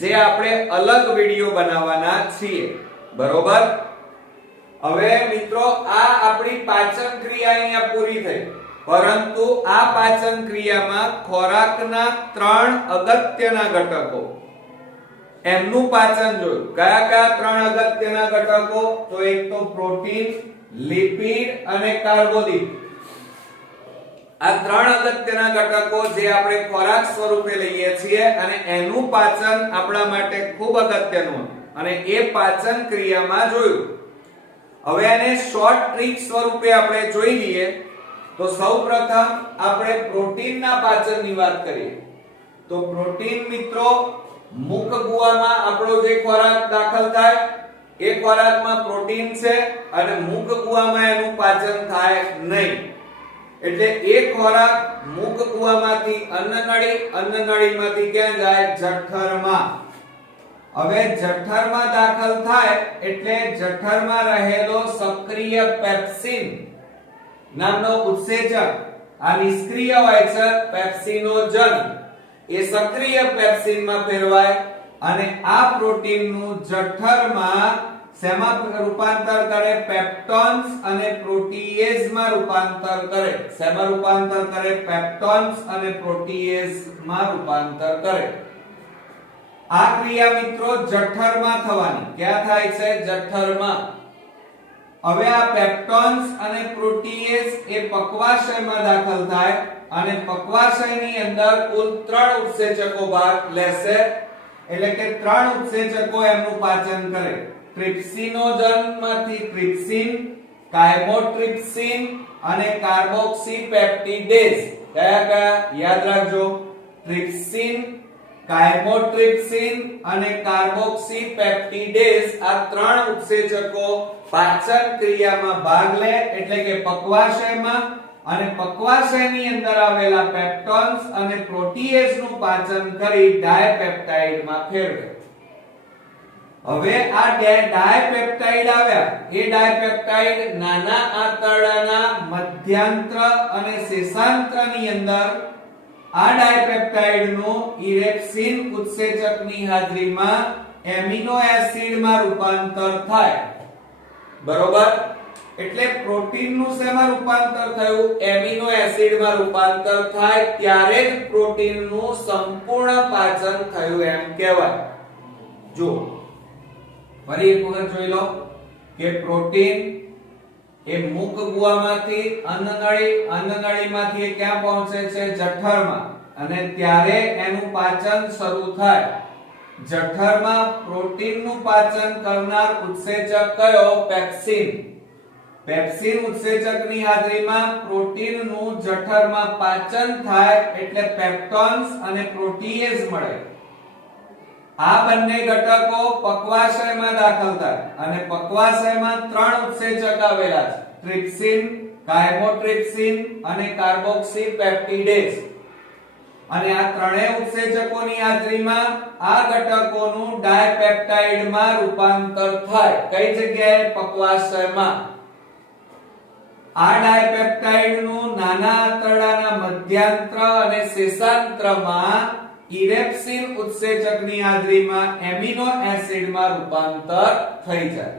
જે આપણે અલગ વિડિયો બનાવવાના છીએ. બરોબર. હવે મિત્રો, આ આપણી પાચન ક્રિયા અહીંયા પૂરી થઈ. પરંતુ આ પાચન ક્રિયામાં ખોરાકના ત્રણ અગત્યના ઘટકો, એમનું પાચન જોયું. કયા કયા ત્રણ અગત્યના ઘટકો? તો એક તો પ્રોટીન, લિપિડ અને કાર્બોદિત. આ ત્રણ અગત્યના ઘટકો જે આપણે ખોરાક સ્વરૂપે લઈએ છીએ અને એનું પાચન આપણા માટે ખૂબ અગત્યનું હતું. અને એ પાચન ક્રિયામાં જોયું. હવે એને શોર્ટ ટ્રીક સ્વરૂપે આપણે જોઈ લઈએ. તો સૌપ્રથમ આપણે પ્રોટીનના પાચનની વાત કરીએ. તો પ્રોટીન મિત્રો, મુખ ગુહામાં આપણો જે ખોરાક દાખલ થાય એ ખોરાકમાં પ્રોટીન છે અને મુખ ગુહામાં એનું પાચન થાય નહીં. એટલે એ ખોરાક મુખ ગુહામાંથી અન્નનળી, અન્નનળીમાંથી ક્યાં જાય? જઠરમાં. હવે જઠરમાં દાખલ થાય એટલે જઠરમાં રહેલો સક્રિય પેપ્સિન નામનો ઉત્સેચક, આ નિષ્ક્રિય હોય છે પેપ્સિનોજન, એ સક્રિય પેપ્સિનમાં ફેરવાય અને આ પ્રોટીનનું જઠરમાં શેમાં રૂપાંતર કરે? પેપ્ટોન્સ અને પ્રોટીએઝમાં રૂપાંતર કરે. શેમાં રૂપાંતર કરે? પેપ્ટોન્સ અને પ્રોટીએઝમાં રૂપાંતર કરે. આ ક્રિયા મિત્રો જઠરમાં થવાની. ક્યાં થાય છે? જઠરમાં. હવે આ પેપ્ટોન્સ અને પ્રોટીએઝ એ પક્વાશયમાં દાખલ થાય અને પક્વાશયની અંદર કુલ 3 ઉત્સેચકો ભાગ લેશે. એટલે કે 3 ઉત્સેચકો એમનું પાચન કરે. ટ્રિપ્સિનોજન માંથી ટ્રિપ્સિન, કાયમોટ્રિપ્સિન અને કાર્બોક્સીપેપ્ટિડેઝ. કયા કયા યાદ રાખજો? ટ્રિપ્સિન, કાયમોટ્રિપ્સિન અને કાર્બોક્સીપેપ્ટિડેઝ આ ત્રણ ઉત્સેચકો પાચન ક્રિયામાં ભાગ લે એટલે કે પક્વાશયમાં, અને પક્વાશયની અંદર આવેલા પેપ્ટોન્સ અને પ્રોટીએઝ નું પાચન કરી ડાયપેપ્ટાઇડમાં ફેરવે. હવે આ ડાયપેપ્ટાઇડ આવ્યા, એ ડાયપેપ્ટાઇડ નાના આંતરડાના મધ્યાંત્ર અને શેષાંત્રની અંદર આ ડાયપેપ્ટાઇડ નું ઇરેપ્સિન ઉત્સેચકની હાજરીમાં એમિનો એસિડમાં રૂપાંતર થાય. બરોબર? એટલે પ્રોટીન નું શેમાં રૂપાંતર થયું? એમિનો એસિડમાં રૂપાંતર થાય ત્યારે જ પ્રોટીન નું સંપૂર્ણ પાચન થયું એમ કહેવાય. જો ફરી એક વખત જોઈ લો કે પ્રોટીન એ મુખ ગુહામાંથી અન્નનળીમાંથી ક્યાં પહોંચે છે? જઠરમાં. અને ત્યારે એનું પાચન શરૂ થાય. જઠરમાં પ્રોટીનનું પાચન કરનાર ઉત્સેચક કયો? પેપ્સિન. પેપ્સિન ઉત્સેચકની હાજરીમાં પ્રોટીનનું જઠરમાં પાચન થાય એટલે પેપ્ટોન્સ અને પ્રોટીએઝ મળે. આ બંને ઘટકો પક્વાશયમાં દાખલ થાય અને પક્વાશયમાં ત્રણ ઉત્સેચક આવેલા છે: ટ્રિપ્સિન, કાયમોટ્રિપ્સિન અને કાર્બોક્સીપેપ્ટિડેઝ. અને આ ત્રણેય ઉત્સેચકોની હાજરીમાં આ ઘટકોનું ડાયપેપ્ટાઇડમાં રૂપાંતર થાય. કઈ જગ્યાએ? પક્વાશયમાં. આ ડાયપેપ્ટાઇડનું નાના આંતરડાના મધ્યાંત્ર અને શેષાંત્રમાં ઇરેપ્સિન ઉત્સેચકની હાજરીમાં એમિનો એસિડમાં રૂપાંતર થઈ જાય.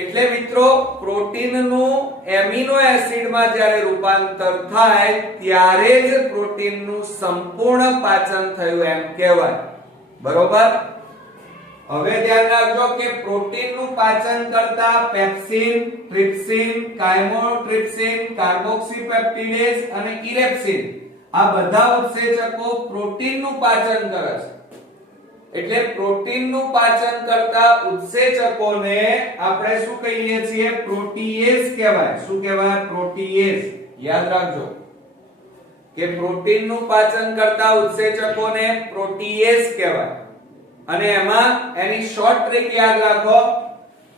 એટલે મિત્રો પ્રોટીનનું એમિનો એસિડમાં જ્યારે રૂપાંતર થાય ત્યારે જ પ્રોટીનનું સંપૂર્ણ પાચન થયું એમ કહેવાય. બરોબર? હવે ધ્યાન રાખજો કે પ્રોટીનનું પાચન કરતા પેપ્સિન, ટ્રિપ્સિન, કાયમોટ્રિપ્સિન, કાર્બોક્સીપેપ્ટિડેઝ અને ઇરેપ્સિન આ બધા ઉત્સેચકો પ્રોટીનનું પાચન કરે છે. એટલે પ્રોટીનનું પાચન કરતા ઉત્સેચકોને આપણે શું કહીએ છીએ? પ્રોટીએઝ કહેવાય. શું કહેવાય? પ્રોટીએઝ. યાદ રાખજો કે પ્રોટીનનું પાચન કરતા ઉત્સેચકોને પ્રોટીએઝ કહેવાય. અને એમાં એની શોર્ટ ટ્રીક યાદ રાખો: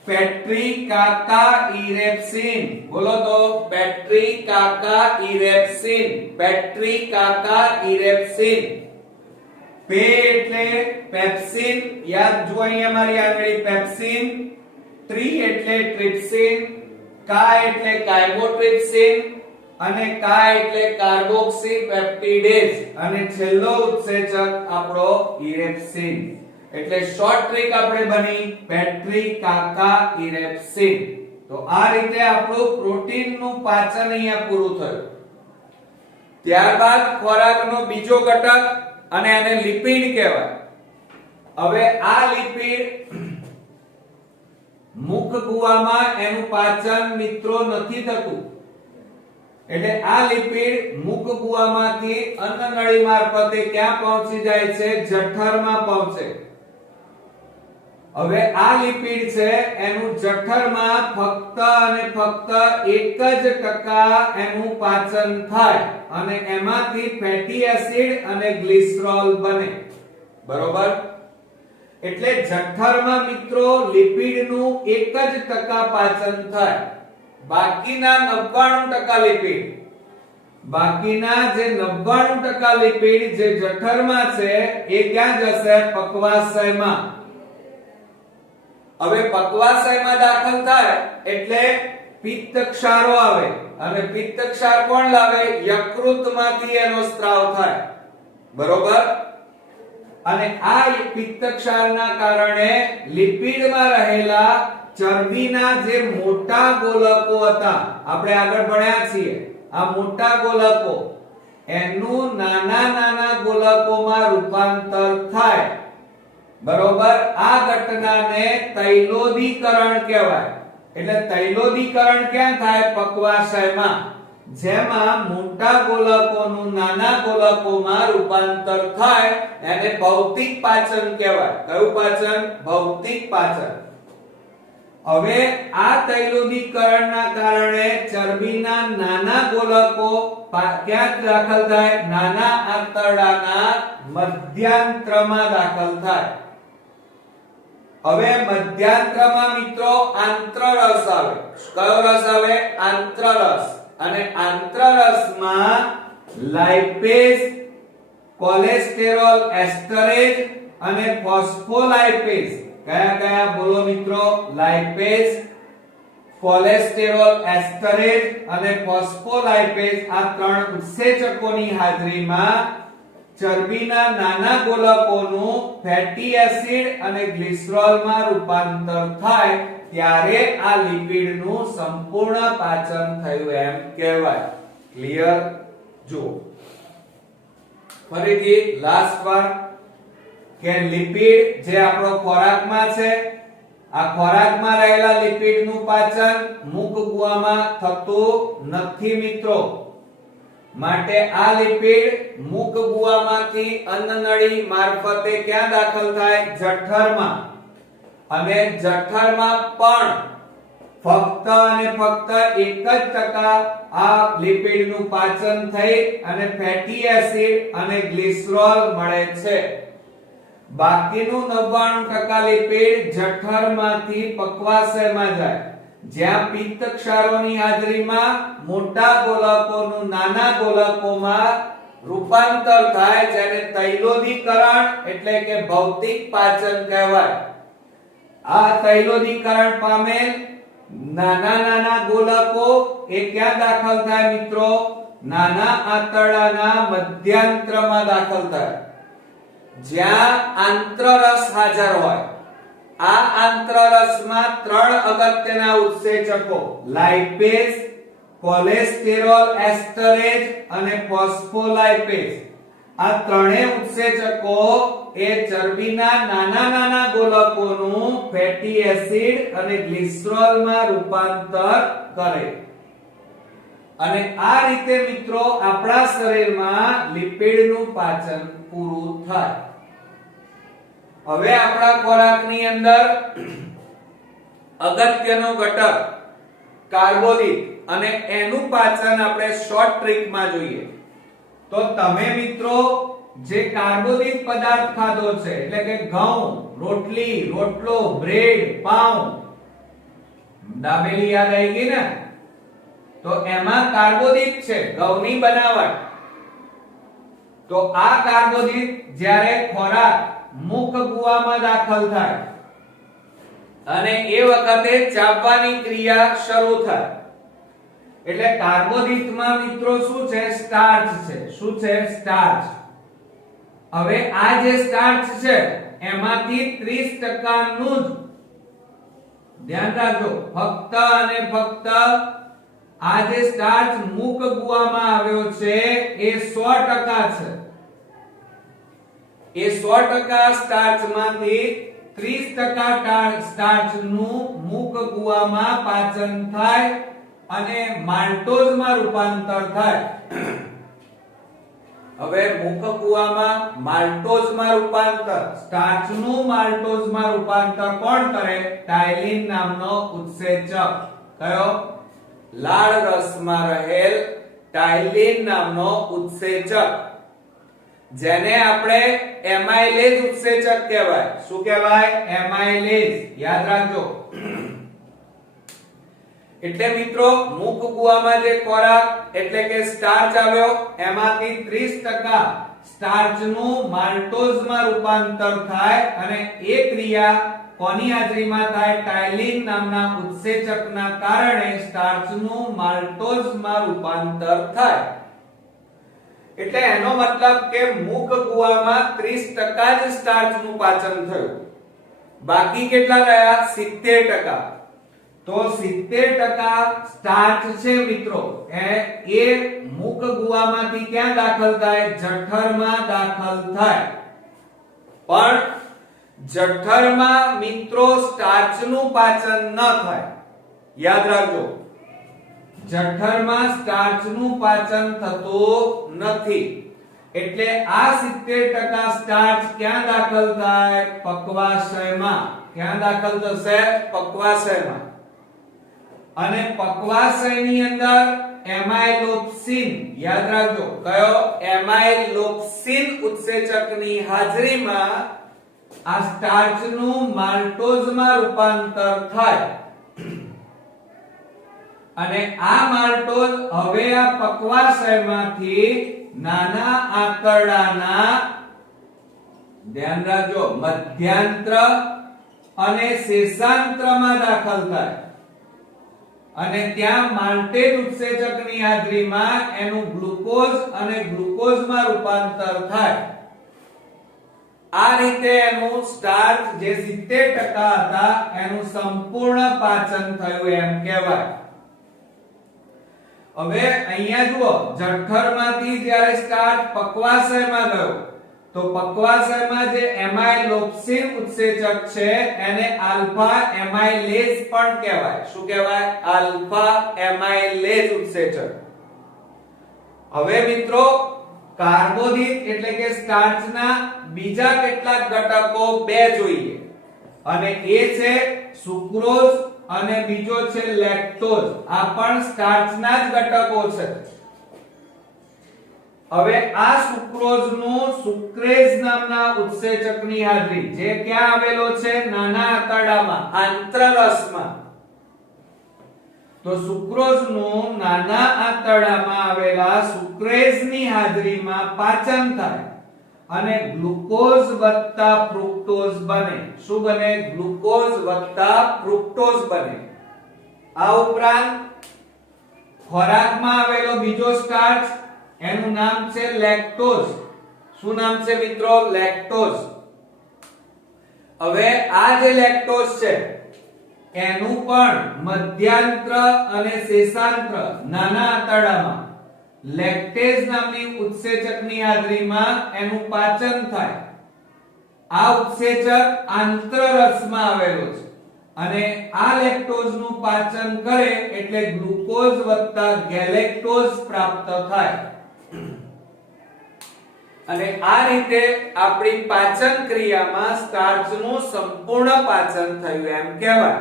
પેટ્રિકાકાઇરેપ્સિન. બોલો તો, પેટ્રિકાકાઇરેપ્સિન. પેટ્રિકાકાઇરેપ્સિન. પે એટલે પેપ્સિન, યાદ જો અહીંયા મારી આંગળી પેપ્સિન. ટ્રી એટલે ટ્રિપ્સિન. કા એટલે કાયમોટ્રિપ્સિન અને કા એટલે કાર્બોક્સીપેપ્ટિડેઝ અને છેલ્લો ઉત્સેચક આપણો ઇરેપ્સિન. એટલે શોર્ટ ટ્રીક આપણે બની પેટ્રિકાકાઇરેપ્સિન. તો આ રીતે આપણું પ્રોટીનનું પાચન અહીંયા પૂરું થયું. ત્યારબાદ ખોરાકનો બીજો ઘટક અને એને લિપિડ કહેવાય. હવે આ લિપિડ મુખ ગુહામાં એનું પાચન મિત્રો નથી થતું. એટલે આ લિપિડ મુખ ગુહામાંથી અન્નનળી મારફતે ક્યાં પહોંચી જાય છે? જઠરમાં પહોંચે. હવે આ લિપિડ છે એનું જઠરમાં ફક્ત અને ફક્ત 1% એનું પાચન થાય અને એમાંથી ફેટી એસિડ અને ગ્લિસરોલ બને. બરોબર? એટલે જઠરમાં મિત્રો લિપિડનું 1% પાચન થાય. બાકીના 99% લિપિડ, બાકીના જે 99% લિપિડ જે જઠરમાં છે એ ક્યાં જશે? પક્વાશયમાં. હવે પક્વાશયમાં દાખલ થાય એટલે પિત્તક્ષારો આવે અને પિત્તક્ષાર કોણ લાવે? યકૃતમાંથી એનો સ્ત્રાવ થાય. બરોબર? અને આ પિત્તક્ષારના કારણે લિપિડમાં રહેલા ચરબીના જે મોટા ગોલકો હતા, આપણે આગળ ભણ્યા છીએ, આ મોટા ગોલકો એનું નાના નાના ગોલકોમાં રૂપાંતર થાય. બરોબર? આ ઘટનાને તૈલોદીકરણ કહેવાય. એટલે તૈલોદીકરણ ક્યાં થાય? પક્વાશયમાં. જેમાં મોટા ગોલકોનું નાના ગોલકોમાં રૂપાંતર થાય એને ભૌતિક પાચન કહેવાય. કયું પાચન? ભૌતિક પાચન. હવે આ તૈલોદીકરણના કારણે ચરબીના નાના ગોલકો ક્યાં દાખલ થાય? નાના આંતરડાના મધ્યાંત્રમાં દાખલ થાય. હવે મધ્યાંત્રમાં મિત્રો આંત્રરસ આવે. કયો રસ આવે? આંત્રરસ. અને આંત્રરસમાં લાઇપેઝ, કોલેસ્ટેરોલ એસ્ટરેજ અને ફોસ્ફોલાઇપેઝ કયા કયા બોલો મિત્રો? લાઇપેઝ, કોલેસ્ટેરોલ એસ્ટરેજ અને ફોસ્ફોલાઇપેઝ આ ત્રણ ઉત્સેચકોની હાજરીમાં ચરબીના નાના ગોલકોનું ફેટી એસિડ અને ગ્લિસરોલમાં રૂપાંતર થાય ત્યારે આ લિપિડનું સંપૂર્ણ પાચન થયું એમ કહેવાય. ક્લિયર? જો ફરીથી લાસ્ટ વાર કે લિપિડ જે આપણો ખોરાકમાં છે, આ ખોરાકમાં રહેલા લિપિડનું પાચન મુખ ગુહામાં થતું નથી મિત્રો. માટે આ લિપિડ મુખ ગુહામાંથી અન્નનળી મારફતે ક્યાં દાખલ થાય? જઠરમાં. અને જઠરમાં પણ ફક્ત અને ફક્ત 1% આ લિપિડનું પાચન થઈ અને ફેટી એસિડ અને ગ્લિસરોલ મળે છે. બાકીનું 99% લિપિડ જઠરમાંથી પક્વાશયમાં જાય, જ્યાં પિત્ત ક્ષારોની હાજરીમાં મોટા ગોલકોનું નાના ગોલકોમાં રૂપાંતર થાય, જેને તૈલોદીકરણ એટલે કે ભૌતિક પાચન કહેવાય. આ તૈલોદીકરણ પામેલ નાના ગોલકો એ ક્યાં દાખલ થાય મિત્રો? નાના આંતરડાના મધ્યાંત્રમાં દાખલ થાય, જ્યાં આંત્રરસ હાજર હોય. આ આંત્રરસમાં ત્રણ અગત્યના ઉત્સેચકો લાઇપેઝ, કોલેસ્ટેરોલ એસ્ટરેજ અને ફોસ્ફોલાઇપેઝ આ ત્રણેય ઉત્સેચકો એ ચરબીના નાના ગોલકોનું ફેટી એસિડ અને ગ્લિસરોલમાં રૂપાંતર કરે. અને આ રીતે મિત્રો આપણા શરીરમાં લિપિડનું પાચન પૂરું થાય. હવે આપણા ખોરાકની અંદર અગત્યનો ઘટક કાર્બોદિત અને એનું પાચન આપણે શોર્ટ ટ્રીકમાં જોઈએ. તો તમે મિત્રો જે કાર્બોદિત પદાર્થ ખાધો છે એટલે કે ઘઉં, રોટલી, રોટલો, બ્રેડ, પાઉં, દાબેલી યાદ આવી ગઈ ને? તો એમાં કાર્બોદિત છે, ઘઉંની બનાવટ. તો આ કાર્બોદિત જ્યારે ખોરાક મુખ ગુહામાં દાખલ થાય અને એ વખતે ચાવવાની ક્રિયા શરૂ થાય એટલે કાર્બોદિતમાં મિત્રો શું છે? સ્ટાર્ચ છે. શું છે? સ્ટાર્ચ. હવે આ જે સ્ટાર્ચ છે એમાંથી 30% નું જ ધ્યાન રાખજો, ફક્ત અને ફક્ત આ જે સ્ટાર્ચ મુખ ગુહામાં આવ્યો છે એ 100% છે. એ 100% સ્ટાર્ચમાંથી 30% સ્ટાર્ચનું મુખ ગુહામાં પાચન થાય અને માલ્ટોઝમાં રૂપાંતર થાય. હવે મુખ ગુહામાં માલ્ટોઝમાં રૂપાંતર, સ્ટાર્ચનું માલ્ટોઝમાં રૂપાંતર કોણ કરે? ટાયલિન નામનો ઉત્સેચક. કયો? લાળ રસમાં રહેલ ટાયલિન નામનો ઉત્સેચક, જેને આપણે એમાઇલેઝ ઉત્સેચક કહેવાય. શું કહેવાય? એમાઇલેઝ. યાદ રાખજો. એટલે મિત્રો મુખ ગુહામાં જે ખોરાક એટલે કે સ્ટાર્ચ આવ્યો એમાંથી 30% સ્ટાર્ચનું માલ્ટોઝમાં રૂપાંતર થાય અને એ ક્રિયા કોની હાજરીમાં થાય? ટાયલિન નામના ઉત્સેચકના કારણે સ્ટાર્ચનું માલ્ટોઝમાં રૂપાંતર થાય. એટલે એનો મતલબ કે મુખ ગુહામાં 30% જ સ્ટાર્ચનું પાચન થયું, બાકી કેટલા રહ્યા? 70%. તો 70% સ્ટાર્ચ છે મિત્રો એ મુખ ગુહામાંથી ક્યાં દાખલ થાય? જઠરમાં દાખલ થાય. પણ જઠરમાં મિત્રો સ્ટાર્ચનું પાચન ન થાય. યાદ રાખજો, જઠરમાં સ્ટાર્ચનું પાચન થતું નથી. એટલે આ 70% સ્ટાર્ચ ક્યાં દાખલ થાય? પક્વાશયમાં. ક્યાં દાખલ થશે? પક્વાશયમાં. અને પક્વાશયની અંદર એમાઇલોપ્સિન, યાદ રાખજો કયો? એમાઇલોપ્સિન ઉત્સેચકની હાજરીમાં આ સ્ટાર્ચનું માલ્ટોઝમાં રૂપાંતર થાય અને આ માલ્ટોઝ હવે આ પક્વાશયમાંથી નાના આંતરડાના, ધ્યાન રાખજો, મધ્યાંત્ર અને શેષાંત્રમાં દાખલ થાય અને ત્યાં માલ્ટેઝ ઉત્સેચકની હાજરીમાં એનું ગ્લુકોઝ અને ગ્લુકોઝમાં રૂપાંતર થાય. આ રીતે એનું સ્ટાર્ચ જે 70% હતા એનું સંપૂર્ણ પાચન થયું એમ કહેવાય. હવે અહીંયા જુઓ, જઠરમાંથી જ્યારે સ્ટાર્ચ પક્વાશયમાં ગયો તો પક્વાશયમાં જે એમાઇલોપ્સિન ઉત્સેચક છે એને આલ્ફા એમાઇલેઝ પણ કહેવાય. શું કહેવાય? આલ્ફા એમાઇલેઝ ઉત્સેચક. હવે મિત્રો કાર્બોદિત એટલે કે સ્ટાર્ચના બીજા કેટલાક ઘટકો બે જોઈએ અને એ છે સુક્રોઝ અને બીજો છે લેક્ટોઝ. આ પણ સ્ટાર્ચના જ ઘટકો છે. હવે આ સુક્રોઝ નું સુક્રેઝ નામના ઉત્સેચકની હાજરી, જે ક્યાં આવેલો છે? નાના આંતરડામાં, આંત્રરસમાં. તો સુક્રોઝ નું નાના આંતરડામાં આવેલા સુક્રેઝની હાજરીમાં પાચન થાય અને ગ્લુકોઝ વત્તા ફ્રુક્ટોઝ બને. શું બને? ગ્લુકોઝ વત્તા ફ્રુક્ટોઝ બને. આ ઉપરાંત ખોરાકમાં આવેલો બીજો સ્ટાર્ચ, એનું નામ છે લેક્ટોઝ. શું નામ છે મિત્રો? લેક્ટોઝ. હવે આ જે લેક્ટોઝ છે એનું પણ મધ્યાંત્ર અને શેષાંત્ર નાના આંતરડામાં લેક્ટેઝ નામની ઉત્સેચકની હાજરીમાં એનું પાચન થાય. આ ઉત્સેચક આંત્રરસમાં આવેલો છે અને આ લેક્ટોઝનું પાચન કરે એટલે ગ્લુકોઝ વત્તા ગેલેક્ટોઝ પ્રાપ્ત થાય અને આ રીતે આપણી પાચન ક્રિયામાં સ્ટાર્ચનું સંપૂર્ણ પાચન થયું એમ કહેવાય.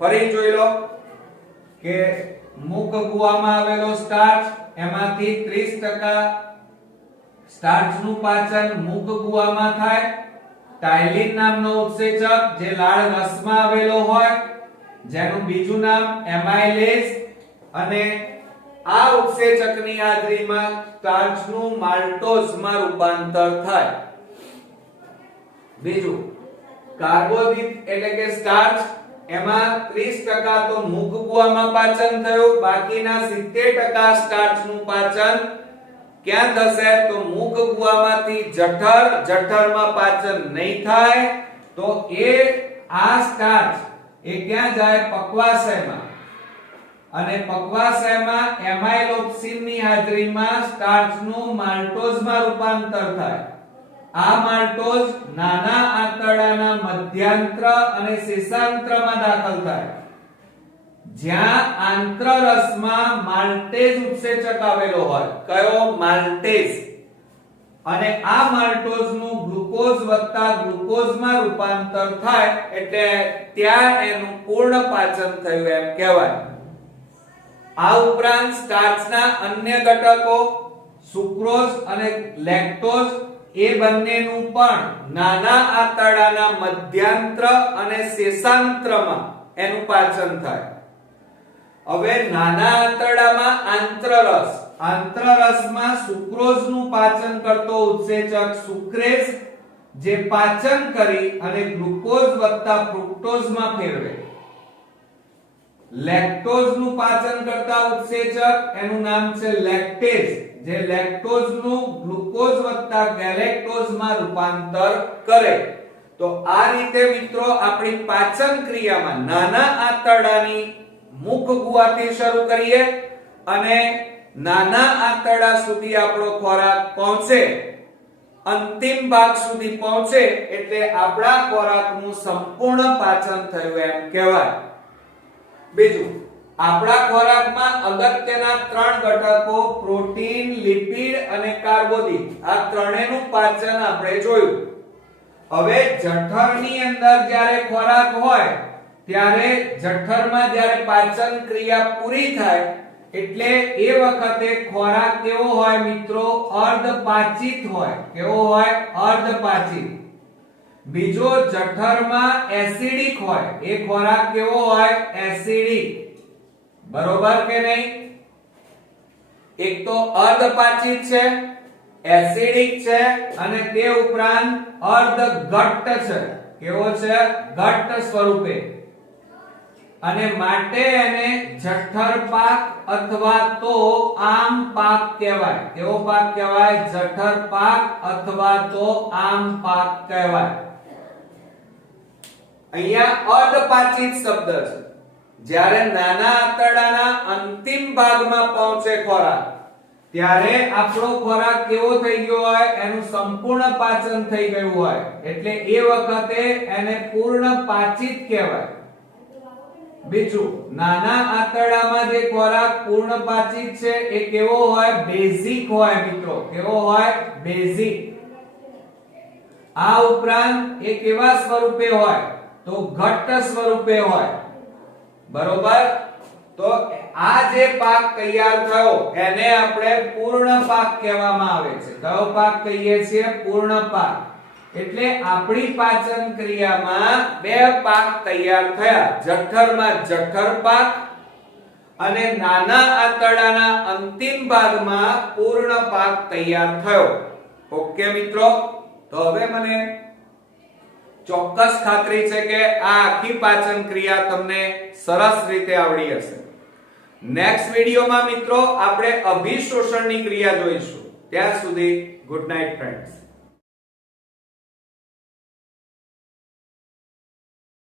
ફરી જોઈ લો કે મુખ ગુવામાં આવેલો સ્ટાર્ચ, એમાંથી 30% સ્ટાર્ચનું પાચન મુખ ગુવામાં થાય. ટાઇલિન નામનો ઉત્સેચક જે લાળ રસમાં આવેલો હોય, જેનું બીજું નામ એમાઇલેઝ, અને આ ઉત્સેચકની હાજરીમાં સ્ટાર્ચનું માલ્ટોઝમાં રૂપાંતર થાય. બીજું કાર્બોદિત એટલે કે સ્ટાર્ચ, એમાં 30% તો મુખ ગુવામાં પાચન થયું, બાકીના 70% સ્ટાર્ચનું પાચન ક્યાં થશે? તો મુખ ગુવામાંથી જઠર, જઠરમાં પાચન નહીં થાય તો એ આ સ્ટાર્ચ એ ક્યાં જાય? પક્વાશયમાં. અને પક્વાશયમાં એમાઇલોપ્સિનની હાજરીમાં સ્ટાર્ચનું માલ્ટોઝમાં રૂપાંતર થાય. આ માલ્ટોઝ નાના આંતરડાના મધ્યાંત્ર અને શેષાંત્રમાં દાખલ થાય, જ્યાં આંત્રરસમાં માલ્ટેઝ ઉત્સેચક આવેલો હોય. કયો? માલ્ટેઝ. અને આ માલ્ટોઝનું ગ્લુકોઝ વત્તા ગ્લુકોઝમાં રૂપાંતર થાય એટલે ત્યાં એનું પૂર્ણ પાચન થયું એમ કહેવાય. આ ઉપરાંત સ્ટાર્ચના અન્ય ઘટકો સુક્રોઝ અને લેક્ટોઝ એ બંનેનું પણ નાના આંતરડાના મધ્યાંત્ર અને શેષાંત્રમાં એનું પાચન થાય. હવે નાના આંતરડામાં આંત્રરસ, આંત્રરસમાં સુક્રોઝનું પાચન કરતો ઉત્સેચક સુક્રેઝ જે પાચન કરી અને ગ્લુકોઝ વત્તા ફ્રુક્ટોઝમાં ફેરવે. લેક્ટોઝનું પાચન કરતા ઉત્સેચક એનું નામ છે લેક્ટેઝ, જે લેક્ટોઝનું ગ્લુકોઝ વત્તા ગેલેક્ટોઝમાં રૂપાંતર કરે. તો આ રીતે મિત્રો આપણી પાચન ક્રિયામાં નાના આંતરડાની મુખ ગુવાથી શરૂ કરીએ અને નાના આંતરડા સુધી આપણો ખોરાક પહોંચે, અંતિમ ભાગ સુધી પહોંચે એટલે આપણા ખોરાકનું સંપૂર્ણ પાચન થયું એમ કહેવાય. બીજું આપણા ખોરાકમાં અગત્યના 3 ઘટકો પ્રોટીન, લિપિડ અને કાર્બોદિત આ ત્રણેયનું પાચન આપણે જોયું. હવે જઠરની અંદર જ્યારે ખોરાક હોય ત્યારે જઠરમાં જ્યારે પાચન ક્રિયા પૂરી થાય એટલે એ વખતે ખોરાક કેવો હોય મિત્રો? અર્ધપાચિત હોય. કેવો હોય? અર્ધપાચિત. બીજો જઠરમાં એસિડિક હોય. એ ખોરાક કેવો હોય? એસિડિક. બરોબર કે નહીં? એક તો અર્ધપાચિત છે, એસિડિક છે અને તે ઉપરાંત અર્ધઘટ્ટ છે. કેવો છે? ઘટ્ટ સ્વરૂપે. અને માટે એને જઠર પાક અથવા તો આમ પાક કહેવાય. કેવો પાક કહેવાય? જઠર પાક અથવા તો આમ પાક કહેવાય. અહીંયા અર્ધપાચિત શબ્દ છે. જ્યારે નાના આંતરડાના અંતિમ ભાગમાં પહોંચે ખોરાક ત્યારે આપણો ખોરાક કેવો થઈ ગયો હોય? એનું સંપૂર્ણ પાચન થઈ ગયું હોય એટલે એ વખતે એને પૂર્ણ પાચિત કહેવાય. બીજું, નાના આંતરડામાં જે ખોરાક પૂર્ણ પાચિત છે એ કેવો હોય? બેઝિક હોય મિત્રો. કેવો હોય? બેઝિક. આ ઉપરાંત એ કેવા સ્વરૂપે હોય? તો ઘટ્ટ સ્વરૂપે હોય. બરોબર? તો આ જે પાક તૈયાર થયો એને આપણે પૂર્ણ પાક કહેવામાં આવે છે. કયો પાક કહીએ છીએ? પૂર્ણ પાક. એટલે આપણી પાચન ક્રિયામાં 2 પાક તૈયાર થયા. જઠરમાં જઠર પાક અને નાના આંતરડાના અંતિમ ભાગમાં પૂર્ણ પાક તૈયાર થયો. ઓકે મિત્રો? તો હવે મને ચોક્કસ ખાતરી છે કે આ આખી પાચન ક્રિયા તમને સરસ રીતે આવડી હશે. નેક્સ્ટ વિડિયોમાં મિત્રો આપણે અભિશોષણની ક્રિયા જોઈશું. ત્યાં સુધી ગુડ નાઈટ ફ્રેન્ડ્સ.